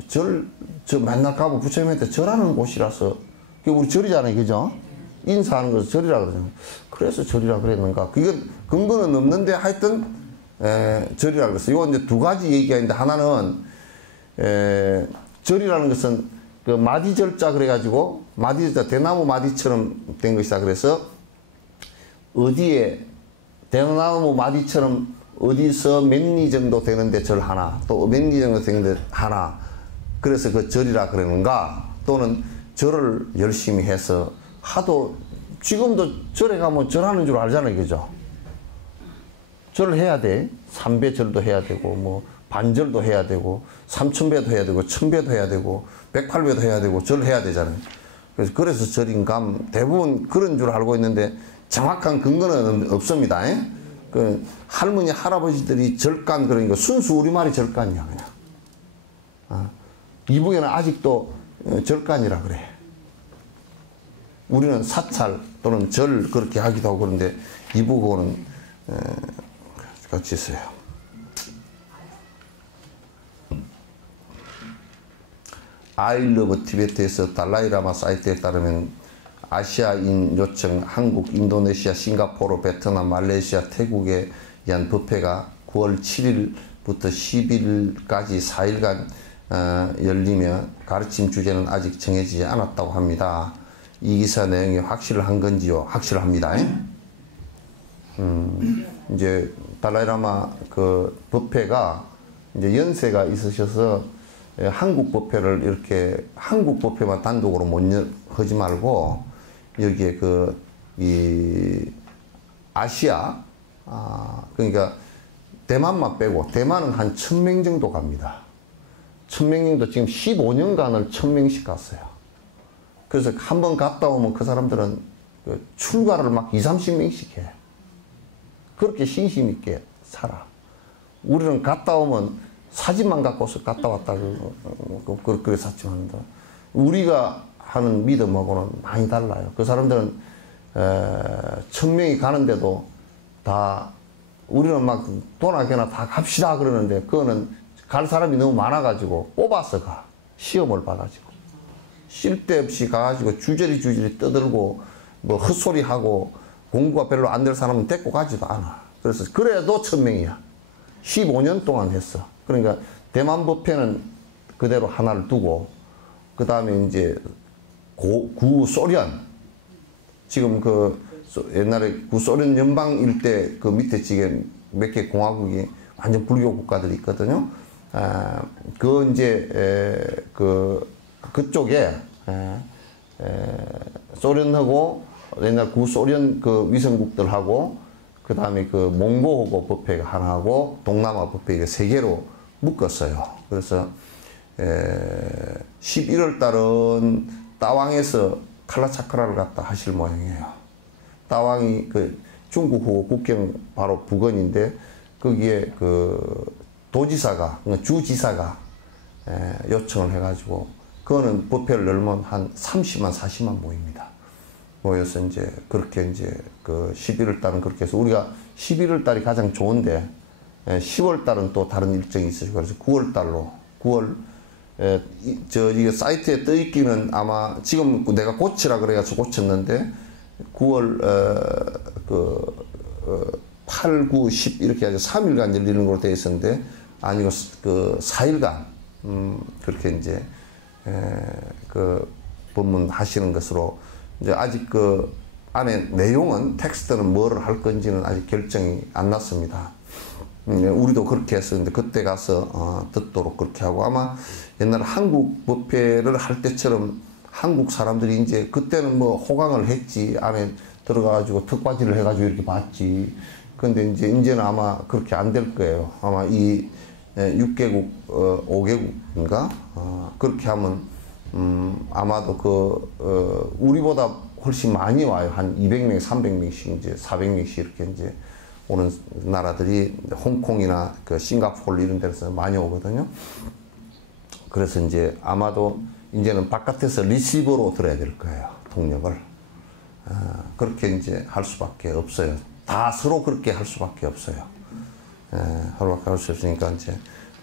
저 맨날 가면 부처님한테 절하는 곳이라서 그게 우리 절이잖아요. 그죠? 인사하는 것을 절이라 그러잖아요. 그래서 절이라 그랬는가? 그건 근거는 없는데 하여튼 절이라 그랬어요. 이거 이제 두 가지 얘기가 있는데 하나는 절이라는 것은 그 마디절자 그래가지고 마디절자 대나무 마디처럼 된 것이다. 그래서 어디에 대나무 마디처럼 어디서 몇 리 정도 되는데 절 하나 또 몇 리 정도 되는데 하나 그래서 그 절이라 그러는가 또는 절을 열심히 해서 하도 지금도 절에 가면 절하는 줄 알잖아요. 그죠? 절을 해야 돼. 3배 절도 해야 되고 뭐 반절도 해야 되고 3000배도 해야 되고 1000배도 해야 되고 108배도 해야 되고 절을 해야 되잖아요. 그래서 절인감 대부분 그런 줄 알고 있는데 정확한 근거는 없습니다. 그 할머니 할아버지들이 절간 그러니까 순수 우리말이 절간이야 그냥. 이북에는 아직도 절간이라 그래. 우리는 사찰 또는 절 그렇게 하기도 하고 그런데 이북어는 같이 있어요. 아이러브 티베트에서 달라이라마 사이트에 따르면 아시아인 요청 한국, 인도네시아, 싱가포르, 베트남, 말레이시아, 태국에 의한 법회가 9월 7일부터 10일까지 4일간 열리며 가르침 주제는 아직 정해지지 않았다고 합니다. 이 기사 내용이 확실한 건지요? 확실합니다. 이제 달라이라마 그 법회가 이제 연세가 있으셔서 한국 법회를 이렇게 한국 법회만 단독으로 못 하지 말고 여기에 이 아시아 그러니까 대만만 빼고 대만은 한 1000명 정도 갑니다. 1000명 정도 지금 15년간을 1000명씩 갔어요. 그래서 한 번 갔다 오면 그 사람들은 그 출가를 막 20-30명씩 해. 그렇게 신심 있게 살아. 우리는 갔다 오면 사진만 갖고서 갔다 왔다 그렇게 샀지만 우리가 하는 믿음하고는 많이 달라요. 그 사람들은 1000명이 가는데도 다 우리는 막 돈 아껴나 다 갑시다 그러는데 그거는 갈 사람이 너무 많아가지고 뽑아서 가. 시험을 봐가지고 쓸데없이 가가지고 주저리 떠들고 뭐 헛소리하고 공부가 별로 안 될 사람은 데리고 가지도 않아. 그래서 그래도 1000명이야. 15년 동안 했어. 그러니까 대만 법회는 그대로 하나를 두고 그 다음에 이제 구소련 지금 그 옛날에 구소련 연방 일대 그 밑에 지금 몇 개 공화국이 완전 불교 국가들이 있거든요. 그 이제 그쪽에 소련하고 옛날 구소련 그 위성국들하고 그 다음에 그 몽고호고 법회가 하나하고 동남아 법회가 3개로 묶었어요. 그래서 11월 달은 따왕에서 칼라차크라를 갖다 하실 모양이에요. 따왕이 그 중국하고 국경 바로 부근인데 거기에 그 도지사가 주지사가 요청을 해가지고 그거는 법회를 열면 한 30만 40만 모입니다. 모여서 이제 그렇게 이제 그 11월 달은 그렇게 해서 우리가 11월 달이 가장 좋은데 10월 달은 또 다른 일정이 있으시고 그래서 9월 달로 9월 이게 사이트에 떠 있기는 아마 지금 내가 고치라 그래가지고 고쳤는데 9월 8, 9, 10 이렇게 아주 3일간 열리는 걸로 되어 있었는데 아니고 그 4일간 그렇게 이제 그 법문 하시는 것으로 이제 아직 그 안에 내용은 텍스트는 뭐를 할 건지는 아직 결정이 안 났습니다. 우리도 그렇게 했었는데 그때 가서 듣도록 그렇게 하고 아마 옛날 한국 법회를 할 때처럼 한국 사람들이 이제 그때는 뭐 호강을 했지 안에 들어가가지고 턱받이를 해가지고 이렇게 봤지. 근데 이제는 아마 그렇게 안 될 거예요. 아마 이 6개국 5개국인가 그렇게 하면 아마도 우리보다 훨씬 많이 와요. 한 200명, 300명씩 이제 400명씩 이렇게 이제 오는 나라들이 홍콩이나 그 싱가포르 이런 데서 많이 오거든요. 그래서 이제 아마도 이제는 바깥에서 리시버로 들어야 될 거예요. 통역을. 그렇게 이제 할 수밖에 없어요. 다 서로 그렇게 할 수밖에 없어요. 서로 할 수 없으니까 이제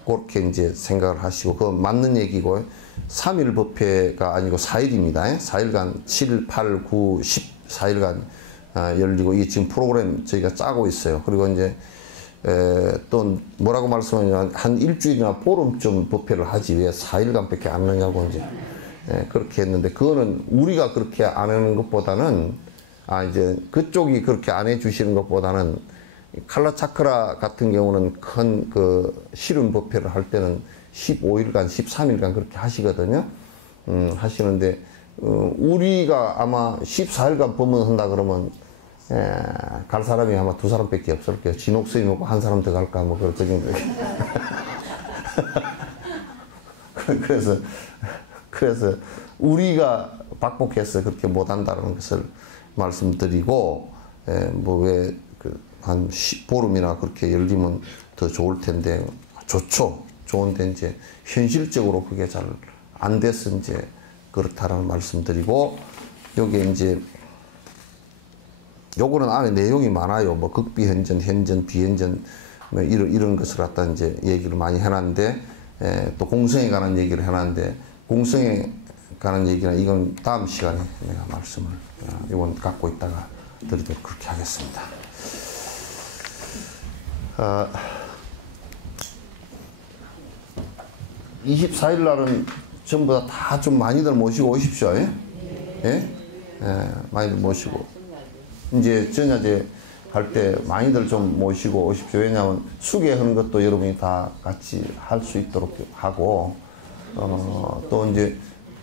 그렇게 이제 생각을 하시고 그 맞는 얘기고 3일 법회가 아니고 4일입니다. 4일간 7, 8, 9, 10 4일간 열리고 이게 지금 프로그램 저희가 짜고 있어요. 그리고 이제 또 뭐라고 말씀하냐면 한 일주일이나 보름쯤 법회를 하지 왜 4일간밖에 안 하냐고 이제 그렇게 했는데 그거는 우리가 그렇게 안 하는 것보다는 이제 그쪽이 그렇게 안 해주시는 것보다는 칼라차크라 같은 경우는 큰 그 실은 법회를 할 때는 15일간 13일간 그렇게 하시거든요. 하시는데 우리가 아마 14일간 법문한다 그러면 갈 사람이 아마 2사람밖에 없을 거예요. 진옥스님 오고 한 사람 더 갈까 뭐 그럴 정도. 그래서 우리가 박복해서 그렇게 못한다는 것을 말씀드리고 뭐 왜 한 보름이나 그렇게 열리면 더 좋을 텐데, 좋죠. 좋은데 이제 현실적으로 그게 잘 안 돼서 이제 그렇다라는 말씀드리고, 여기 이제 요거는 안에 내용이 많아요. 뭐 극비현전, 현전, 비현전 뭐 이런 것을 갖다 이제 얘기를 많이 해놨는데, 또 공성에 관한 얘기를 해놨는데, 공성에 관한 얘기는 이건 다음 시간에 내가 말씀을 이건 갖고 있다가 드리도록 그렇게 하겠습니다. 24일 날은 전부 다 좀 많이들 모시고 오십시오. 예? 예? 많이들 모시고. 이제 전야제 할 때 많이들 좀 모시고 오십시오. 왜냐하면 수계하는 것도 여러분이 다 같이 할 수 있도록 하고, 또 이제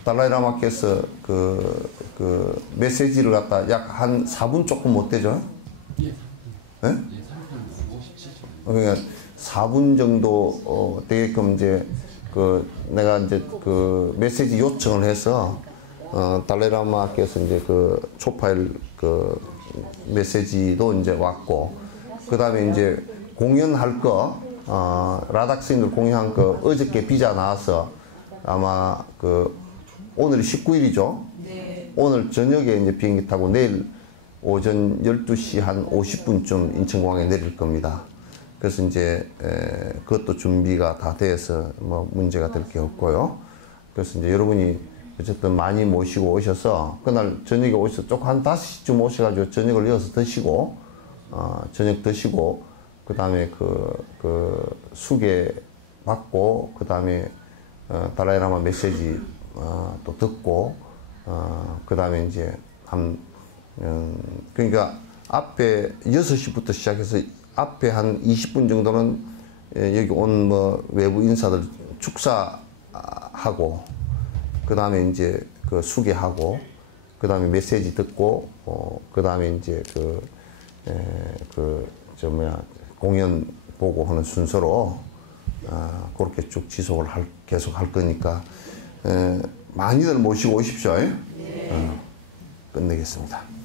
달라이라마께서 그 메시지를 갖다 약 한 4분 조금 못 되죠? 예? 그러니까 4분 정도 되게끔 이제 내가 이제 그 메시지 요청을 해서 달라이라마께서 이제 그 초파일 그 메시지도 이제 왔고, 그 다음에 이제 공연할 거, 라닥스님들 공연한 거 어저께 비자 나와서 아마 오늘이 19일이죠? 네. 오늘 저녁에 이제 비행기 타고 내일 오전 12시 한 50분쯤 인천공항에 내릴 겁니다. 그래서 이제 그것도 준비가 다 돼서 뭐 문제가 될 게 없고요. 그래서 이제 여러분이 어쨌든 많이 모시고 오셔서 그날 저녁에 오셔서 쪽 한 5시쯤 오셔가지고 저녁을 이어서 드시고, 저녁 드시고, 그 다음에 그 수계 받고, 그 다음에 달라이라마 메시지 또 듣고, 그 다음에 이제 그러니까 앞에 6시부터 시작해서 앞에 한 20분 정도는 여기 온 뭐 외부 인사들 축사하고, 그 다음에 이제 그 수계하고, 그 다음에 메시지 듣고, 그 다음에 이제 공연 보고 하는 순서로 그렇게 쭉 지속을 계속 할 거니까 많이들 모시고 오십시오. 네. 끝내겠습니다.